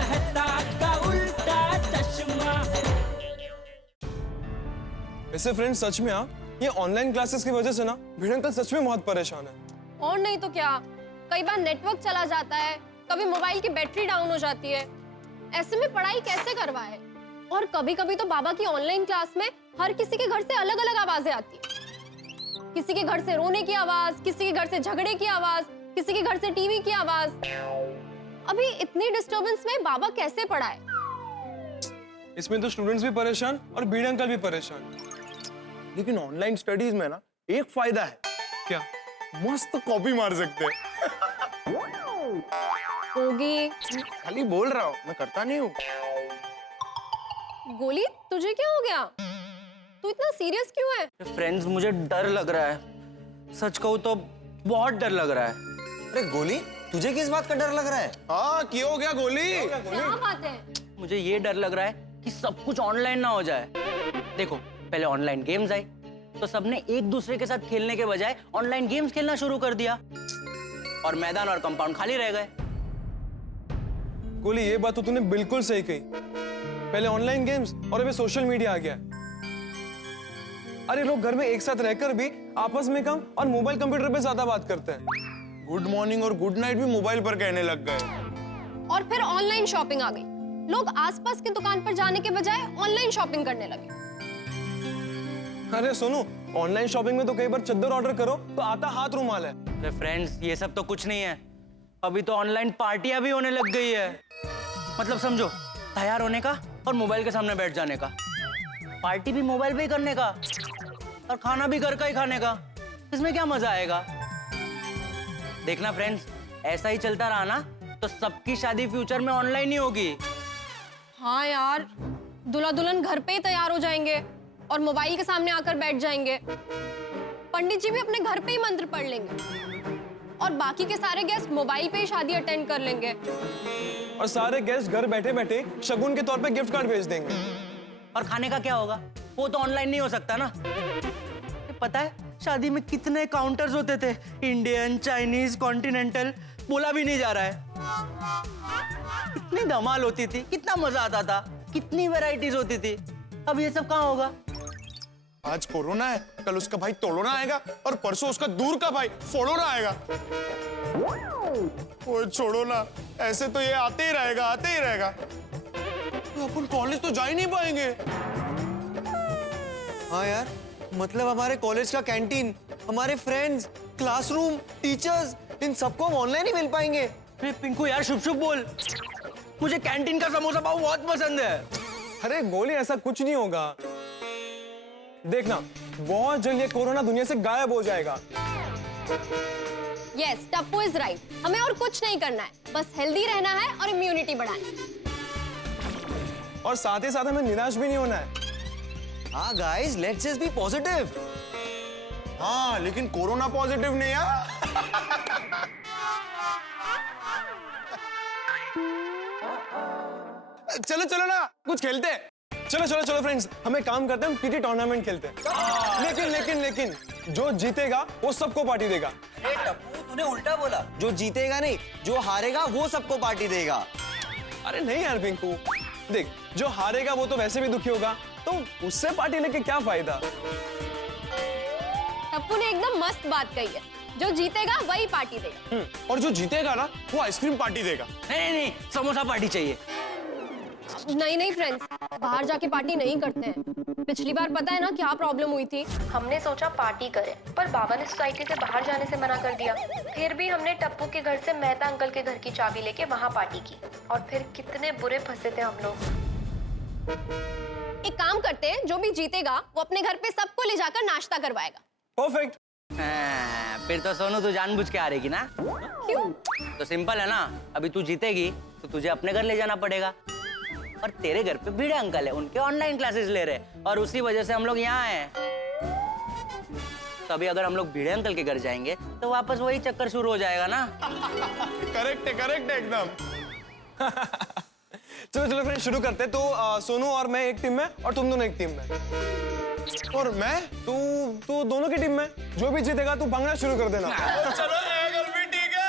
मेहता का उल्टा चश्मा। वैसे फ्रेंड सच में ये ऑनलाइन क्लासेस की वजह से ना भिड़े अंकल सच में बहुत परेशान है। और नहीं तो क्या, कई बार नेटवर्क चला जाता है, कभी मोबाइल की बैटरी डाउन हो जाती है। ऐसे में पढ़ाई कैसे करवाए? और कभी कभी तो बाबा की ऑनलाइन क्लास में हर किसी के घर से अलग अलग आवाजें आती है। किसी के घर से रोने की आवाज, किसी के घर से झगड़े की आवाज, किसी के घर से टीवी की आवाज। अभी इतनी डिस्टरबेंस में बाबा कैसे पढ़ाए? इसमें तो स्टूडेंट्स भी परेशान और भिड़े अंकल भी परेशान। लेकिन ऑनलाइन स्टडीज में ना एक फायदा है। क्या? मस्त कॉपी मार सकते हैं। होगी। खाली बोल रहा हूँ, मैं करता नहीं हूँ। गोली, तुझे क्या हो गया? तू इतना सीरियस क्यों है? फ्रेंड्स, मुझे डर लग रहा है। सच कहूँ तो बहुत डर लग रहा है। अरे गोली, तुझे किस बात का डर लग रहा है? हाँ, क्यों हो गया गोली? क्या बात है? मुझे ये डर लग रहा है कि सब कुछ ऑनलाइन ना हो जाए। देखो, पहले ऑनलाइन गेम्स आई तो सबने एक दूसरे के साथ खेलने के बजाय ऑनलाइन गेम्स खेलना शुरू कर दिया और मैदान और कंपाउंड खाली रह गए। गोली, ये बात तो तूने बिल्कुल सही कही। पहले ऑनलाइन गेम्स और अभी सोशल मीडिया आ गया। अरे लोग घर में एक साथ रहकर भी आपस में कम और मोबाइल कंप्यूटर पे ज्यादा बात करते हैं। गुड मॉर्निंग और गुड नाइट भी मोबाइल पर कहने लग गए। और फिर ऑनलाइन शॉपिंग आ गई। लोग आसपास की दुकान पर जाने के बजाय ऑनलाइन शॉपिंग करने लगे। अरे सुनो, ऑनलाइन शॉपिंग में तो कई बार चद्दर ऑर्डर करो तो आता हाथ रुमाल है। अरे फ्रेंड्स, ये सब तो कुछ नहीं है। अभी तो ऑनलाइन पार्टियां भी होने लग गई है। मतलब समझो, तैयार होने का और मोबाइल के सामने बैठ जाने का, पार्टी भी मोबाइल पे ही करने का और खाना भी घर का ही खाने का। इसमें क्या मजा आएगा? देखना फ्रेंड्स, ऐसा ही चलता रहा ना तो सबकी शादी फ्यूचर में ऑनलाइन ही होगी। हाँ यार, दूल्हा दुल्हन घर पे ही तैयार हो जाएंगे और मोबाइल के सामने आकर बैठ जाएंगे। पंडित जी भी अपने घर पे ही मंत्र पढ़ लेंगे और बाकी के सारे गेस्ट मोबाइल पे ही शादी अटेंड कर लेंगे। और सारे गेस्ट घर बैठे बैठे शगुन के तौर पे गिफ्ट कार्ड भेज देंगे। और खाने का क्या होगा? वो तो ऑनलाइन नहीं हो सकता ना। पता है शादी में कितने काउंटर्स होते थे? इंडियन, चाइनीज, कॉन्टिनेंटल, बोला भी नहीं जा रहा है। कितनी धमाल होती थी, कितना मजा आता था, कितनी वैरायटीज होती थी। अब ये सब कहाँ होगा? आज कोरोना है, कल उसका भाई तोड़ोना आएगा और परसों उसका दूर का भाई फोड़ोना आएगा। ओए छोड़ो ना, ऐसे तो ये आते ही रहेगा। तो अपन कॉलेज तो जा ही नहीं पाएंगे। हाँ यार, मतलब हमारे कॉलेज का कैंटीन, हमारे फ्रेंड्स, क्लासरूम, टीचर्स, इन सबको हम ऑनलाइन ही मिल पाएंगे। अरे पिंकू यार, शुभ शुभ बोल। मुझे कैंटीन का समोसा पाव बहुत पसंद है। अरे गोली, ऐसा कुछ नहीं होगा। देखना, बहुत जल्द ये कोरोना दुनिया से गायब हो जाएगा। Yes, Tappu is right. हमें और कुछ नहीं करना है, बस हेल्दी रहना है और इम्यूनिटी बढ़ानी है। और साथ ही साथ हमें निराश भी नहीं होना है। हाँ guys, let's just be positive. हाँ, लेकिन कोरोना पॉजिटिव नहीं है। चलो ना, कुछ खेलते हैं। चलो फ्रेंड्स, हमें काम करते हैं, हम पीटी टूर्नामेंट खेलते हैं। लेकिन जो जीतेगा वो सबको पार्टी देगा। अरे टप्पू, तूने उल्टा बोला। जो जीतेगा नहीं, जो हारेगा वो सबको पार्टी देगा। अरे नहीं यार पिंकू, देख, जो हारेगा वो तो वैसे भी दुखी होगा, तो उससे पार्टी लेके क्या फायदा? टप्पू ने एकदम मस्त बात कही है। जो जीतेगा वही पार्टी देगा। और जो जीतेगा ना, वो आइसक्रीम पार्टी देगा। नहीं, समोसा पार्टी चाहिए। नहीं फ्रेंड्स, बाहर जाके पार्टी नहीं करते हैं। पिछली बार पता है ना क्या प्रॉब्लम हुई थी? हमने सोचा पार्टी करें, पर बाबा ने सोसाइटी से बाहर जाने से मना कर दिया। फिर भी हमने टप्पू के घर से मेहता अंकल के घर की चाबी लेके वहाँ पार्टी की और फिर कितने बुरे फंसे थे हम लोग। एक काम करते हैं, जो भी जीतेगा वो अपने घर पे सबको ले जाकर नाश्ता करवाएगा। परफेक्ट। फिर तो सोनू तू जानबूझ के आ रहेगी ना? क्यों? तो सिंपल है ना, अभी तू जीतेगी तो तुझे अपने घर ले जाना पड़ेगा और तेरे घर पे भिड़े अंकल है, उनके ऑनलाइन क्लासेस ले रहे और उसी वजह से हम लोग यहाँ हैं। तो अभी अगर हम लोग भिड़े अंकल के घर जाएंगे तो वापस वही चक्कर शुरू हो जाएगा ना। करेक्ट है एकदम। चलो फ्रेंड्स, शुरू करते हैं। तो सोनू और मैं एक टीम में और तुम दोनों एक टीम में। और मैं? तू दोनों की टीम में। जो भी जीतेगा तू भागना शुरू कर देना। चलो, भी ठीक है।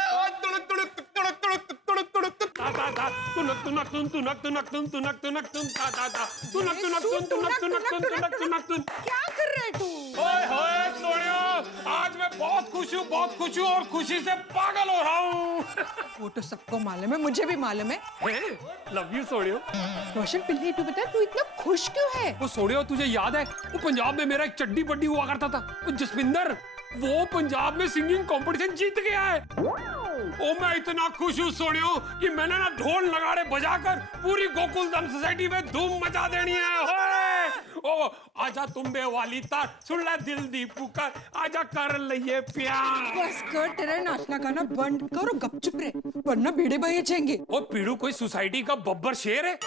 ता ता तुनक तुनक तुन तुनक तुनक तुन तुनक तुनक तुन ता ता ता तुनक तुनक तुन तुनक तुनक तुन तुनक तुनक तुन। क्या कर रहे तू? ओए होए सोनिया, आज मैं बहुत खुश हूँ और खुशी से पागल हो रहा हूँ। वो तो सबको मालूम है, मुझे भी मालूम है। Love you Sonia. रोशन पिल्ली, तू बता तू इतना खुश क्यों है? वो सोनिया, तुझे याद है वो पंजाब में मेरा एक चड्डी बड्डी हुआ करता था, वो जसविंदर, वो पंजाब में सिंगिंग कंपटीशन जीत गया है। ओ मैं इतना खुश हूँ सोनियो कि मैंने ना ढोल नगाड़े बजाकर पूरी गोकुलधाम सोसाइटी में धूम मचा देनी है। होए! ओ आजा तुम्बे वाली तार सुन ले दिल दी पुकार, आजा कर लइए प्यार। बस कर, तेरा नाचना गाना बंद कर और गपचुप रहे, वरना भीड़े भाई जाएंगे। ओ पीड़ू कोई सोसाइटी का बब्बर शेर है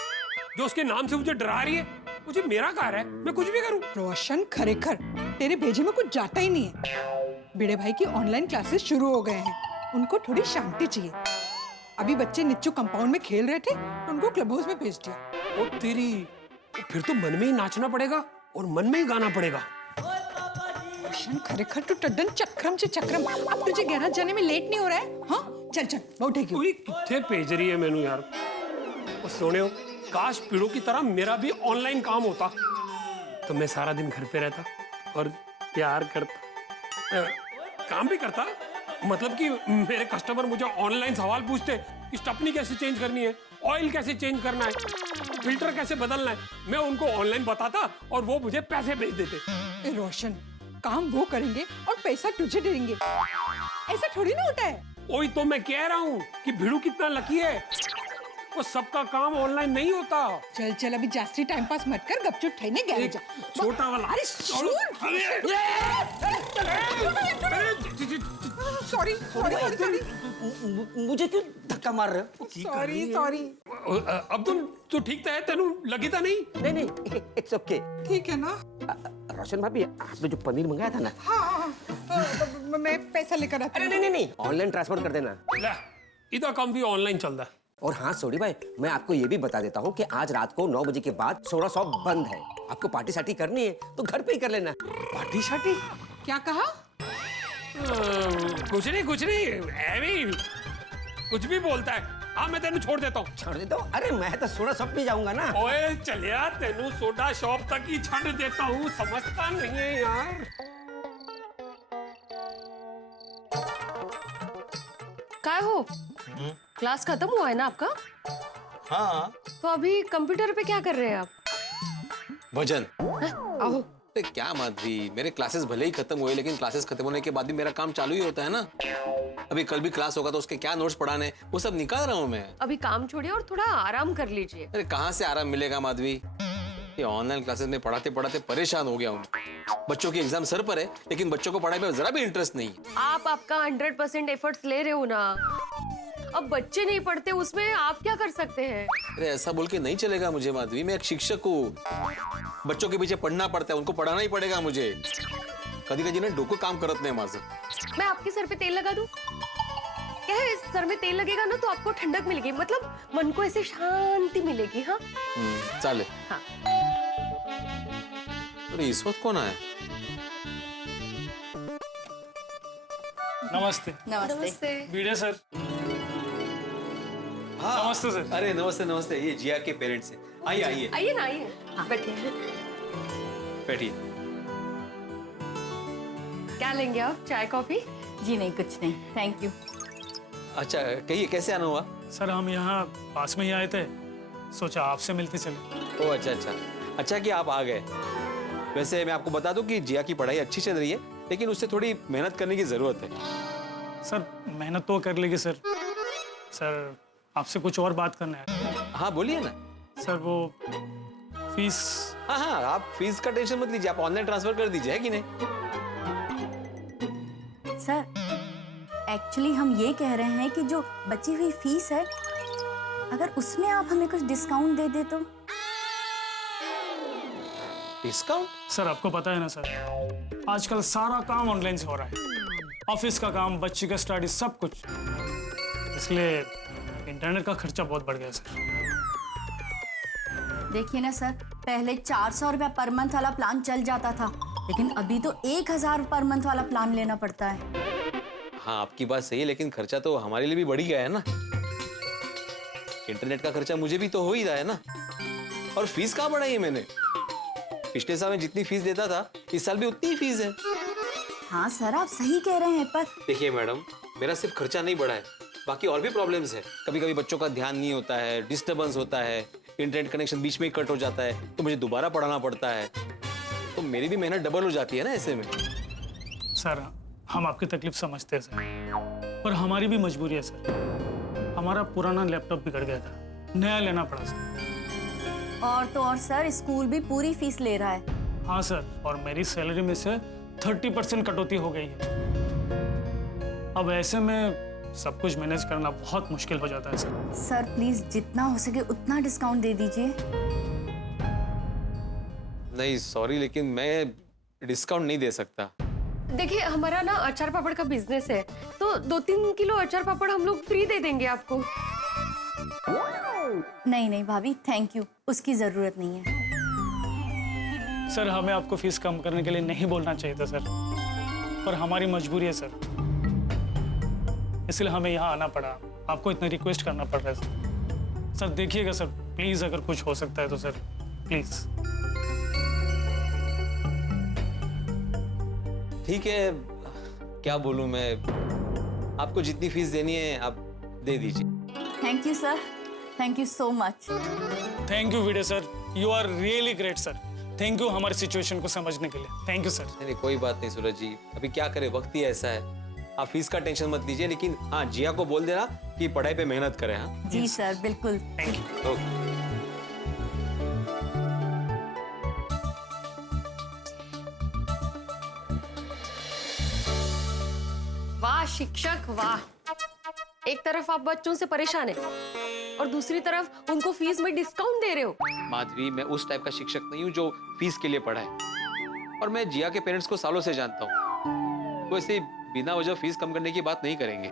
जो उसके नाम से मुझे डरा रही है? मुझे मेरा घर है, मैं कुछ भी करूं। रोशन खरेखर तेरे भेजे में कुछ जाता ही नहीं है। भिड़े भाई की ऑनलाइन क्लासेस शुरू हो गए हैं, उनको थोड़ी शांति चाहिए। अभी बच्चे निच्चू कंपाउंड में खेल रहे थे तो उनको क्लब हाउस में भेज दिया। ओ तेरी, फिर तो मन में ही नाचना पड़ेगा और मन में ही गाना पड़ेगा। रोशन खरेखर तू टड्डन चक्रम से चक्रम। अब तुझे गैराज जाने में लेट नहीं हो रहा है? हाँ चल चल, बहुत है। ओए कितने भेज रही है मैनू यार। ओ सोनियो, काश पीड़ू की तरह मेरा भी ऑनलाइन काम होता तो मैं सारा दिन घर पे रहता और प्यार करता, काम भी करता। मतलब कि मेरे कस्टमर मुझे ऑनलाइन सवाल पूछते कि स्टपनी कैसे चेंज करनी है, ऑयल कैसे चेंज करना है, फिल्टर कैसे बदलना है, मैं उनको ऑनलाइन बताता और वो मुझे पैसे भेज देते। रोशन, काम वो करेंगे और पैसा तुझे देंगे, ऐसा थोड़ी ना होता है। वही तो मैं कह रहा हूँ कि भिड़ू कितना लकी है, वो सबका काम ऑनलाइन नहीं होता। चल चल, अभी जास्ती टाइम पास मत कर, गपचुप ठहने गैरेज जा। छोटा वाला। अरे सुन, सॉरी सॉरी सॉरी, मुझे क्यों धक्का मार रहे हो? Sorry sorry. अब तू ठीक तो है, तेनू लगी था नहीं? नहीं, इट्स ओके। ठीक है ना? रोशन भाभी, आपने जो पनीर मंगाया था ना, हाँ, मैं पैसा लेकर आती हूँ। अरे नहीं, ऑनलाइन ट्रांसफर कर देना। ले, इधर काम भी ऑनलाइन चल रहा है। और हाँ सोडी भाई, मैं आपको ये भी बता देता हूँ कि आज रात को 9 बजे के बाद सोडा शॉप बंद है। आपको पार्टी शार्टी करनी है तो घर पे ही कर लेना। पार्टी शार्टी? क्या कहा? कुछ नहीं, एवी कुछ भी बोलता है। हाँ मैं तेनू छोड़ देता हूँ। छोड़ देता हूँ? अरे मैं तो सोडा शॉप पे जाऊंगा ना। ओए चलिया, तेनू सोडा शॉप तक ही छोड़ देता हूँ, समझता नहीं है यार। क्या हो, क्लास खत्म हुआ है ना आपका? हाँ, तो अभी कंप्यूटर पे क्या कर रहे हैं आप? भजन। आओ। अरे क्या माधवी, मेरे क्लासेस भले ही खत्म हुए लेकिन क्लासेस खत्म होने के बाद भी मेरा काम चालू ही होता है ना। अभी कल भी क्लास होगा तो उसके क्या नोट्स पढ़ाने, वो सब निकाल रहा हूँ मैं। अभी काम छोड़िए और थोड़ा आराम कर लीजिए। अरे कहाँ से आराम मिलेगा माधवी, ये ऑनलाइन क्लासेस में पढ़ाते पढ़ाते परेशान हो गया हूँ। बच्चों की एग्जाम सर पर है लेकिन बच्चों को पढ़ाई में जरा भी इंटरेस्ट नहीं है। आप आपका 100% एफर्ट्स ले रहे हो ना, अब बच्चे नहीं पढ़ते उसमें आप क्या कर सकते हैं? अरे ऐसा बोल के नहीं चलेगा मुझे माधवी, मैं एक शिक्षक हूँ, बच्चों के पीछे पढ़ना पड़ता है, उनको पढ़ाना ही पड़ेगा मुझे। कभी कभी ना डोको काम करत नहीं माझं। मैं आपके सर पे तेल लगा दूं? क्या है, सर में तेल लगेगा ना तो आपको ठंडक मिलेगी, मतलब मन को ऐसे शांति मिलेगी। हाँ चाले। हाँ। अरे इस वक्त कौन आया? नमस्ते। नमस्ते। Video sir. हाँ, नमस्ते सर। अरे नमस्ते नमस्ते, ये जिया के पेरेंट्स हैं। आइए आइए आइए ना, आइए बैठिए। बैठिए। क्या लेंगे आप, चाय कॉफी? जी नहीं, कुछ नहीं, थैंक यू। अच्छा कहिए कैसे आना हुआ? सर हम यहाँ पास में ही आए थे, सोचा आपसे मिलते चले। ओ अच्छा कि आप आ गए। वैसे मैं आपको बता दूं कि जिया की पढ़ाई अच्छी चल रही है लेकिन उससे थोड़ी मेहनत करने की जरूरत है। सर मेहनत तो कर लेगी सर। सर आपसे कुछ और बात करना है। हाँ बोलिए ना। सर वो फीस। हाँ आप फीस का टेंशन मत लीजिए, आप ऑनलाइन ट्रांसफर कर दीजिए, है कि नहीं? सर एक्चुअली हम ये कह रहे हैं कि जो बची हुई फीस है, अगर उसमें आप हमें कुछ डिस्काउंट दे दे तो। डिस्काउंट? सर आपको पता है ना सर, आजकल सारा काम ऑनलाइन से हो रहा है, ऑफिस का काम, बच्ची का स्टडी, सब कुछ। इसलिए इंटरनेट का खर्चा बहुत बढ़ गया सर। देखिए ना सर, पहले 400 रुपया पर मंथ वाला प्लान चल जाता था, लेकिन अभी तो 1000 पर मंथ वाला प्लान लेना पड़ता है। हाँ आपकी बात सही है लेकिन खर्चा तो हमारे लिए भी बढ़ गया है ना। इंटरनेट का खर्चा मुझे भी तो हो ही रहा है ना। और फीस कहाँ बढ़ाई है मैंने? पिछले साल में जितनी फीस देता था इस साल भी उतनी ही फीस है। हाँ सर, आप सही कह रहे हैं, पर देखिए मैडम, मेरा सिर्फ खर्चा नहीं बढ़ा है, बाकी और भी प्रॉब्लम्स है। कभी कभी बच्चों का ध्यान नहीं होता है, डिस्टर्बेंस होता है, इंटरनेट कनेक्शन बीच में ही कट हो जाता है, तो मुझे दोबारा पढ़ाना पड़ता है, तो मेरी भी मेहनत डबल हो जाती है ना ऐसे में। सर हम आपकी तकलीफ समझते हैं सर, पर हमारी भी मजबूरी है सर। हमारा पुराना लैपटॉप बिगड़ गया था, नया लेना पड़ा सर। और तो और सर, स्कूल भी पूरी फीस ले रहा है। हाँ सर, और मेरी सैलरी में से 30% कटौती हो गई है। अब ऐसे में सब कुछ मैनेज करना बहुत मुश्किल हो जाता है सर। सर प्लीज जितना हो सके उतना डिस्काउंट दे दीजिए। नहीं सॉरी, लेकिन मैं डिस्काउंट नहीं दे सकता। देखिए हमारा ना अचार पापड़ का बिजनेस है, तो 2-3 किलो अचार पापड़ हम लोग फ्री दे देंगे आपको। नहीं नहीं भाभी, थैंक यू, उसकी जरूरत नहीं है। सर हमें आपको फीस कम करने के लिए नहीं बोलना चाहिए था सर, पर हमारी मजबूरी है सर, इसलिए हमें यहाँ आना पड़ा। आपको इतना रिक्वेस्ट करना पड़ रहा है सर। सर देखिएगा सर, प्लीज अगर कुछ हो सकता है तो सर प्लीज। ठीक है, क्या बोलूं मैं, आपको जितनी फीस देनी है आप दे दीजिए। Thank you sir, thank you so much. Thank you विडे sir, you are really great sir. Thank you हमारी सिचुएशन को समझने के लिए। Thank you sir. नहीं कोई बात नहीं सूरज जी, अभी क्या करें, वक्त ही ऐसा है। आप फीस का टेंशन मत लीजिए, लेकिन हाँ जिया को बोल देना कि पढ़ाई पे मेहनत करे। हाँ जी सर, बिल्कुल। Thank you. ओके। वाह शिक्षक वाह, एक तरफ आप बच्चों से परेशान है और दूसरी तरफ उनको फीस में डिस्काउंट दे रहे हो। माधवी, मैं उस टाइप का शिक्षक नहीं हूँ जो फीस के लिए पढ़ाए, और मैं जिया के पेरेंट्स को सालों से जानता हूँ, वो ऐसे बिना वजह फीस कम करने की बात नहीं करेंगे।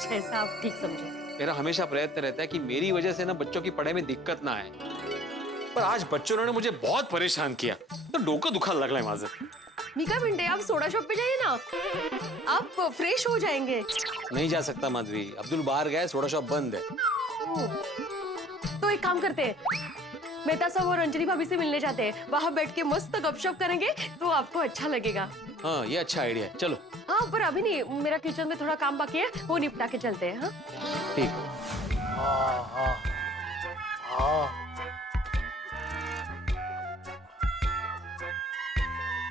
जैसा आप ठीक समझे। मेरा हमेशा प्रयत्न रहता है कि मेरी वजह से ना बच्चों की पढ़ाई में दिक्कत ना आए, पर आज बच्चों ने मुझे बहुत परेशान किया, तो डोका दुखा लग रहा है माझं। मीका भिंडे, आप सोडा शॉप पे जाइए ना, आप फ्रेश हो जाएंगे। नहीं जा सकता माधवी, अब्दुल बाहर गया है, सोडा शॉप बंद है। तो एक काम करते हैं, मेहता साहब और अंजलि भाभी से मिलने जाते हैं, वहां बैठ के मस्त गपशप करेंगे तो आपको अच्छा लगेगा। हाँ ये अच्छा आइडिया है, चलो। हाँ पर अभी नहीं, मेरा किचन में थोड़ा काम बाकी है, वो निपटा के चलते हैं। हाँ ठीक।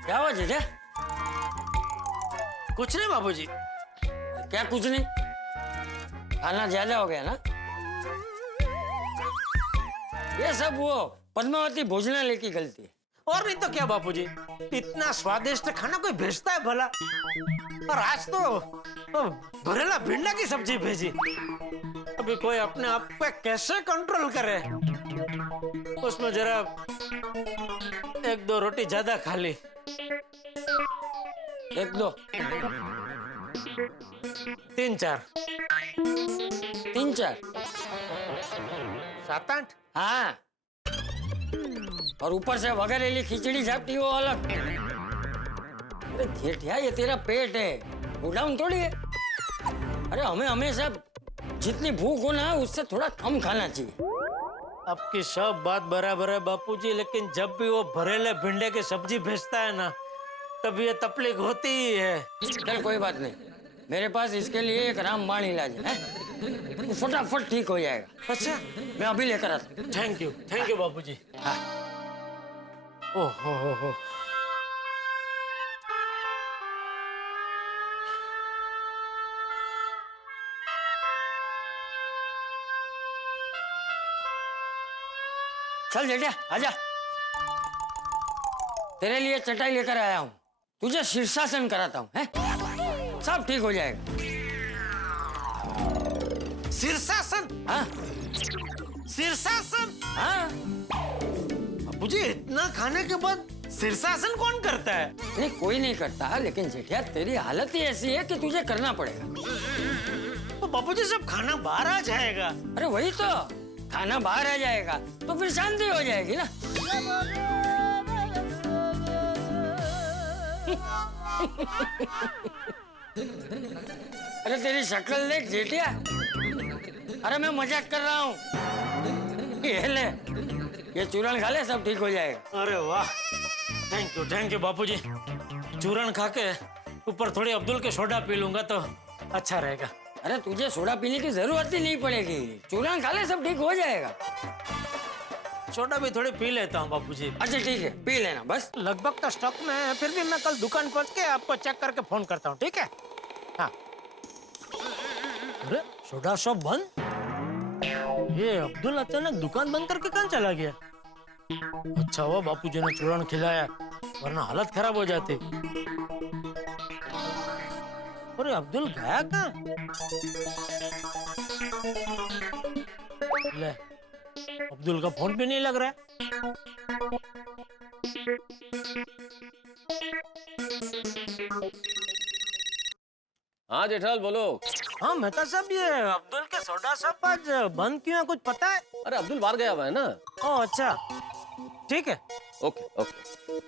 क्या हुआ जीजा? कुछ नहीं बाबूजी। क्या कुछ नहीं? खाना ज्यादा हो गया ना? ये सब वो पद्मावती भोजनालय की गलती है। और नहीं तो क्या बापूजी, इतना स्वादिष्ट खाना कोई भेजता है भला? और आज तो भरेला भिंडा की सब्जी भेजी। अभी कोई अपने आप पे कैसे कंट्रोल करे? उसमें जरा 1-2 रोटी ज्यादा खा ली। 1-2 3-4 3-4 7-8। हाँ, और ऊपर से वगैरह खिचड़ी झापटी वो अलग। अरे जेठिया, ये तेरा पेट है, गोडाउन थोड़ी है। अरे हमें हमेशा जितनी भूख हो ना उससे थोड़ा कम खाना चाहिए। आपकी सब बात बराबर है बापूजी, लेकिन जब भी वो भरेले भिंडे की सब्जी भेजता है ना, तब ये तकलीफ होती ही है। चल कोई बात नहीं, मेरे पास इसके लिए एक रामबाण इलाज है, फटाफट ठीक हो जाएगा। अच्छा, मैं अभी लेकर आता हूँ। थैंक यू बापूजी। हाँ। ओहो। चल जेठिया आजा, तेरे लिए चटाई लेकर आया हूँ, तुझे शीर्षासन कराता हूँ, हैं? सब ठीक हो जाएगा। शीर्षासन? हाँ, शीर्षासन? हाँ। बाबूजी, इतना खाने के बाद शीर्षासन कौन करता है? नहीं, कोई नहीं करता, लेकिन जेठिया तेरी हालत ही ऐसी है कि तुझे करना पड़ेगा। तो बाबूजी सब खाना बाहर आ जाएगा। अरे वही तो, खाना बाहर आ जाएगा तो फिर शांति हो जाएगी ना। अरे तेरी शक्ल देख जेठिया, अरे मैं मजाक कर रहा हूँ। ये ले, ये चूरन खा ले, सब ठीक हो जाएगा। अरे वाह, थैंक यू बापूजी। चूरन खा के ऊपर थोड़ी अब्दुल के सोडा पी लूंगा तो अच्छा रहेगा। अरे तुझे सोडा पीने की जरूरत ही नहीं पड़ेगी, चूरन खा ले, सब ठीक हो जाएगा। सोडा भी थोड़ी पी लेता हूँ बापूजी। अच्छा ठीक है, पी लेना बस। लगभग तो स्टॉक में है, फिर भी मैं कल दुकान पहुंच के आपको चेक करके फोन करता हूँ, ठीक है? हाँ। अरे सोडा शॉप बंद? ये अब्दुल अचानक दुकान बंद करके कहाँ चला गया? अच्छा हुआ बापूजी ने चूरन खिलाया, वरना हालत खराब हो जाती। अरे अब्दुल गया कहाँ? ले, अब्दुल का फोन भी नहीं लग रहा है। हाँ जेठालाल बोलो। हाँ मेहता साहब, ये अब्दुल के सोडा शॉप आज बंद क्यों है, कुछ पता है? अरे अब्दुल बाहर गया हुआ है ना। ओह अच्छा, ठीक है। Okay okay.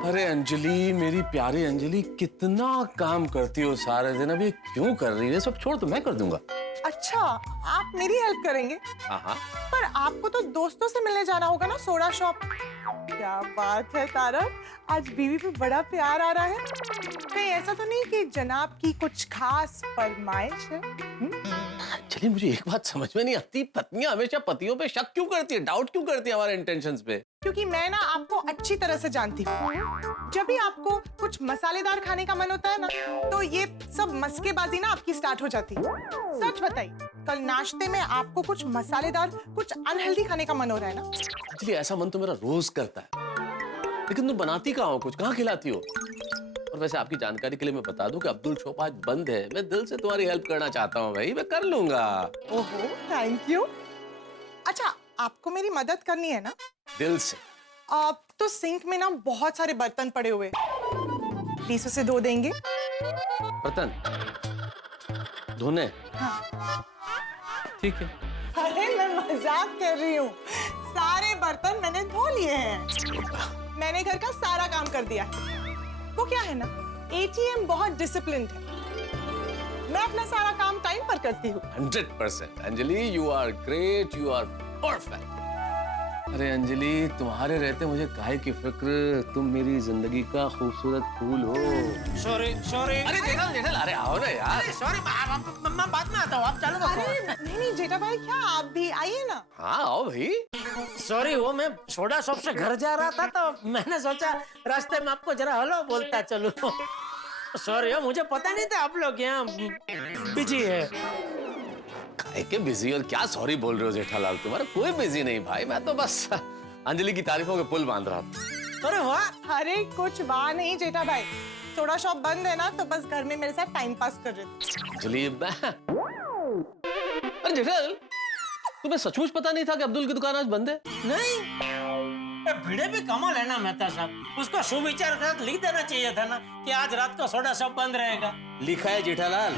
अरे अंजलि, मेरी प्यारी अंजलि, कितना काम करती हो सारे दिन, अब ये क्यों कर रही है? सब छोड़, तो मैं कर दूंगा। अच्छा, आप मेरी हेल्प करेंगे? हाँ। पर आपको तो दोस्तों से मिलने जाना होगा ना सोडा शॉप। क्या बात है तारक, आज बीवी पे बड़ा प्यार आ रहा है। कहीं ऐसा तो नहीं कि जनाब की कुछ खास फरमाइश है? चलिए, मुझे एक बात समझ में नहीं आती, पत्नियां हमेशा पतियों पे शक क्यों करती है, डाउट क्यों करती है हमारे इंटेंशंस पे? क्योंकि मैं ना आपको अच्छी तरह से जानती हूँ। जब भी आपको कुछ मसालेदार खाने का मन होता है ना, तो ये सब मस्केबाजी ना आपकी स्टार्ट हो जाती है। सच बताइए, कल नाश्ते में आपको कुछ मसालेदार, कुछ अनहेल्दी खाने का मन हो रहा है ना? एक्चुअली ऐसा मन तो मेरा रोज करता है, लेकिन तुम बनाती कहाँ हो, कुछ कहाँ खिलाती हो? और वैसे आपकी जानकारी के लिए मैं बता दूं कि अब्दुल शॉप आज बंद है। मैं दिल से तुम्हारी हेल्प करना चाहता हूँ भाई, मैं कर लूंगा। ओहो, थैंक यू। अच्छा, आपको मेरी मदद करनी है ना? दिल से। आप तो सिंक में ना बहुत सारे बर्तन पड़े हुए, प्लीज उसे धो देंगे? बर्तन धोने? हाँ। ठीक है। अरे मैं मजाक कर रही हूँ, सारे बर्तन मैंने धो लिए हैं। मैंने घर का सारा काम कर दिया है। वो क्या है ना, एटीएम बहुत डिसिप्लिन है। मैं अपना सारा काम टाइम पर करती हूँ। 100% Anjali, you are great, you are perfect. अरे अंजलि, तुम्हारे रहते मुझे काहे की फिक्र, तुम मेरी जिंदगी का खूबसूरत फूल हो। सॉरी। अरे जेठालाल, अरे आओ ना यार। सॉरी, मैं बाद में आता हूँ, आप चालू रखो। अरे नहीं जेठा भाई, क्या आप भी आइए ना। हाँ आओ भाई। सॉरी, वो मैं सोडा शॉप से घर जा रहा था तो मैंने सोचा रास्ते में आपको जरा हेलो बोलता चलूं। सॉरी, मुझे पता नहीं था आप लोग यहाँ बिजी है। काहे के बिजी, और क्या सॉरी बोल रहे हो जेठालाल, तुम्हारा कोई बिजी नहीं भाई, मैं तो बस अंजलि की तारीफों के पुल बांध रहा था। अरे वाह। अरे कुछ बात नहीं जेठा भाई, सोडा शॉप बंद है ना, तो बस घर में मेरे साथ टाइम पास कर रहे थे। अंजलि, अरे जेठालाल, तुम्हें सचमुच पता नहीं था कि अब्दुल की दुकान आज बंद है? नहीं, भिड़े भी कमाल है ना मेहता साहब, उसको सुविचार कर लिख देना चाहिए था ना कि आज रात को सोडा शॉप बंद रहेगा। लिखा है जेठालाल।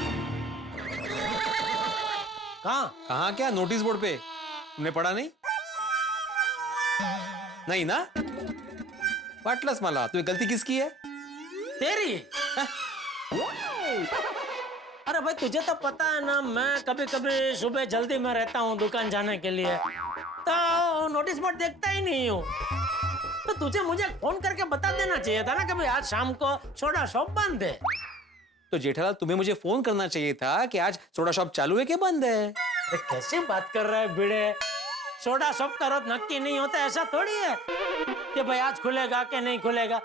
कहाँ क्या? नोटिस बोर्ड पे तुमने पढ़ा नहीं? नहीं ना? वाटलंच मला, तुम्हें गलती किसकी है? तेरी। अरे भाई, तुझे तो पता है ना, मैं कभी कभी सुबह जल्दी में रहता हूँ दुकान जाने के लिए, तो नोटिस बोर्ड देखता ही नहीं हूँ। तो तुझे मुझे फोन करके बता देना चाहिए था ना कि भाई आज शाम को सोडा शॉप बंद है। तो जेठालाल, तुम्हें मुझे फोन करना चाहिए था कि आज सोडा शॉप चालू है कि बंद है। अरे कैसे बात कर रहा है भिड़े, सोडा शॉप का रोज नक्की नहीं होता, ऐसा थोड़ी है कि भाई आज खुलेगा कि नहीं खुलेगा,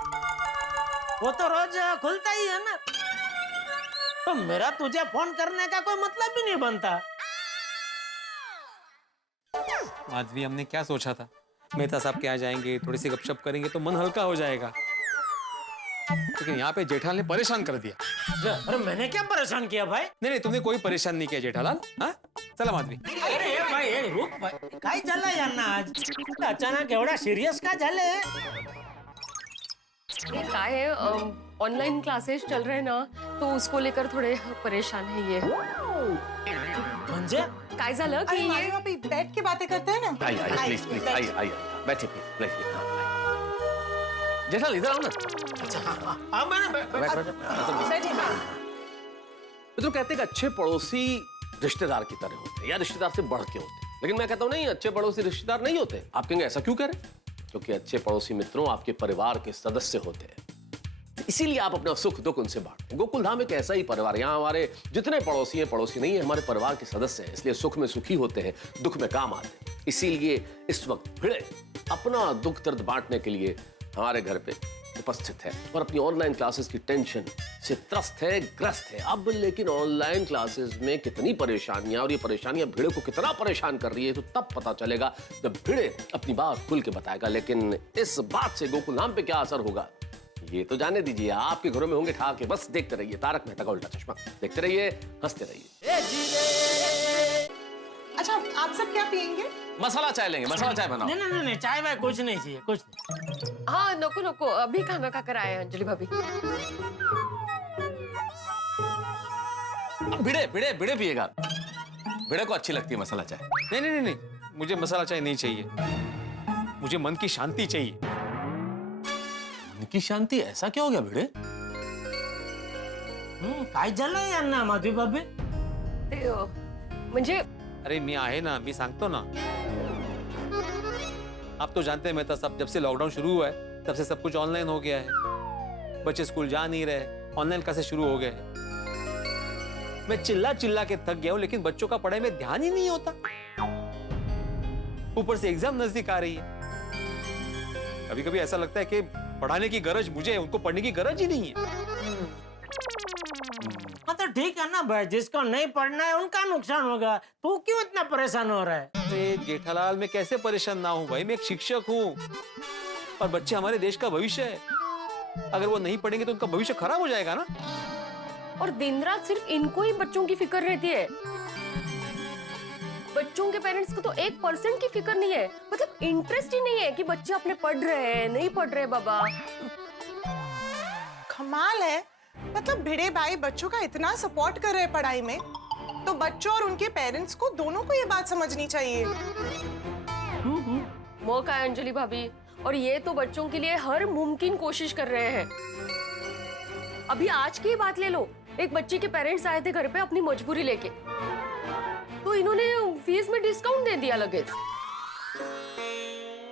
वो तो रोज खुलता ही है ना। तो मेरा तुझे फोन करने का कोई मतलब भी नहीं बनता। आज भी हमने क्या सोचा था, मेहता साहब के यहाँ जाएंगे, थोड़ी सी गपशप करेंगे तो मन हल्का हो जाएगा, लेकिन यहाँ पे जेठालाल ने परेशान कर दिया। अरे मैंने क्या परेशान किया भाई? नहीं, तुमने कोई परेशान नहीं किया जेठालाल। हाँ, चला माधवी। अरे भाई रुक भाई, काय झालं यांना आज अचानक एवढा सिरियस का झाले? ये काय है, ऑनलाइन क्लासेस चल रहे हैं ना, तो उसको लेकर थोड़े परेशान है ये। म्हणजे काय झालं कि ये यहाँ पे बैठ के बातें करते हैं ना। आइए प्लीज प्लीज, आइए बैठे प्लीज। जेठालाल इधर आओ ना। हाँ मैंने बैठिए। तो कहते हैं कि अच्छे पड़ोसी रिश्तेदार की तरह होते हैं या रिश्तेदार से बढ़ के होते हैं। लेकिन मैं कहता हूं नहीं, अच्छे पड़ोसी रिश्तेदार नहीं होते। आप कहेंगे ऐसा क्यों कह रहे हैं? क्योंकि अच्छे पड़ोसी मित्रों आपके परिवार के सदस्य होते हैं, इसीलिए आप अपना सुख दुख उनसे बांटते हैं। गोकुलधाम एक ऐसा ही परिवार, यहाँ हमारे जितने पड़ोसी हैं, पड़ोसी नहीं है, हमारे परिवार के सदस्य हैं, इसलिए सुख में सुखी होते हैं, दुख में काम आते हैं। इसीलिए इस वक्त भिड़े अपना दुख दर्द बांटने के लिए हमारे घर पे उपस्थित है और अपनी ऑनलाइन क्लासेस की टेंशन से त्रस्त है, ग्रस्त है। अब लेकिन ऑनलाइन क्लासेस में कितनी परेशानियां, और ये परेशानियां भिड़े को कितना परेशान कर रही है, तो तब पता चलेगा जब भिड़े अपनी बात खुल के बताएगा। लेकिन इस बात से गोकुलधाम पे क्या असर होगा, ये तो जाने दीजिए। आपके घरों में होंगे ठहाके, बस देखते रहिए तारक मेहता का उल्टा चश्मा, देखते रहिए, हंसते रहिए। अच्छा, आप सब क्या पियेंगे? मसाला चाय लेंगे, मसाला चाय बनाओ। नहीं, चाय वाय कुछ नहीं चाहिए, कुछ नहीं। हाँ नको, अभी खाना खा कर आए हैं अंजलि भाभी। भिड़े भिड़े भिड़े पिएगा, भिड़े को अच्छी लगती है मसाला चाय। नहीं, मुझे मसाला चाय नहीं चाहिए, मुझे मन की शांति चाहिए। मन की शांति? ऐसा क्या हो गया भिड़े? काय झालंय यांना माधवी भाभी? म्हणजे अरे मी आहे ना, मी सांगतो ना। आप तो जानते हैं मेहता साहब, जब से लॉकडाउन शुरू हुआ है तब से सब कुछ ऑनलाइन हो गया है। बच्चे स्कूल जा नहीं रहे, ऑनलाइन क्लासेस शुरू हो गए हैं। मैं चिल्ला चिल्ला के थक गया हूं, लेकिन बच्चों का पढ़ाई में ध्यान ही नहीं होता। ऊपर से एग्जाम नजदीक आ रही है। कभी कभी ऐसा लगता है कि पढ़ाने की गरज मुझे है, उनको पढ़ने की गरज ही नहीं है। हाँ तो ठीक है ना भाई, जिसको नहीं पढ़ना है उनका नुकसान होगा, तू क्यों इतना परेशान हो रहा है? अरे जेठालाल, मैं कैसे परेशान ना हूं भाई, मैं एक शिक्षक हूं और बच्चे हमारे देश का भविष्य है। अगर वो नहीं पढ़ेंगे तो उनका भविष्य खराब हो जाएगा ना। और दिन रात सिर्फ इनको ही बच्चों की फिक्र रहती है। बच्चों के पेरेंट्स को तो 1% की फिक्र नहीं है, मतलब इंटरेस्ट ही नहीं है कि बच्चे अपने पढ़ रहे हैं नहीं पढ़ रहे। बाबा कमाल है, मतलब भिड़े भाई बच्चों का इतना सपोर्ट कर रहे हैं पढ़ाई में, तो बच्चों और उनके पेरेंट्स को दोनों को ये बात समझनी चाहिए। मौका है अंजलि भाभी, और ये तो बच्चों के लिए हर मुमकिन कोशिश कर रहे हैं। अभी आज की ही बात ले लो, एक बच्चे के पेरेंट्स आए थे घर पे अपनी मजबूरी लेके, तो इन्होंने फीस में डिस्काउंट दे दिया लगेज।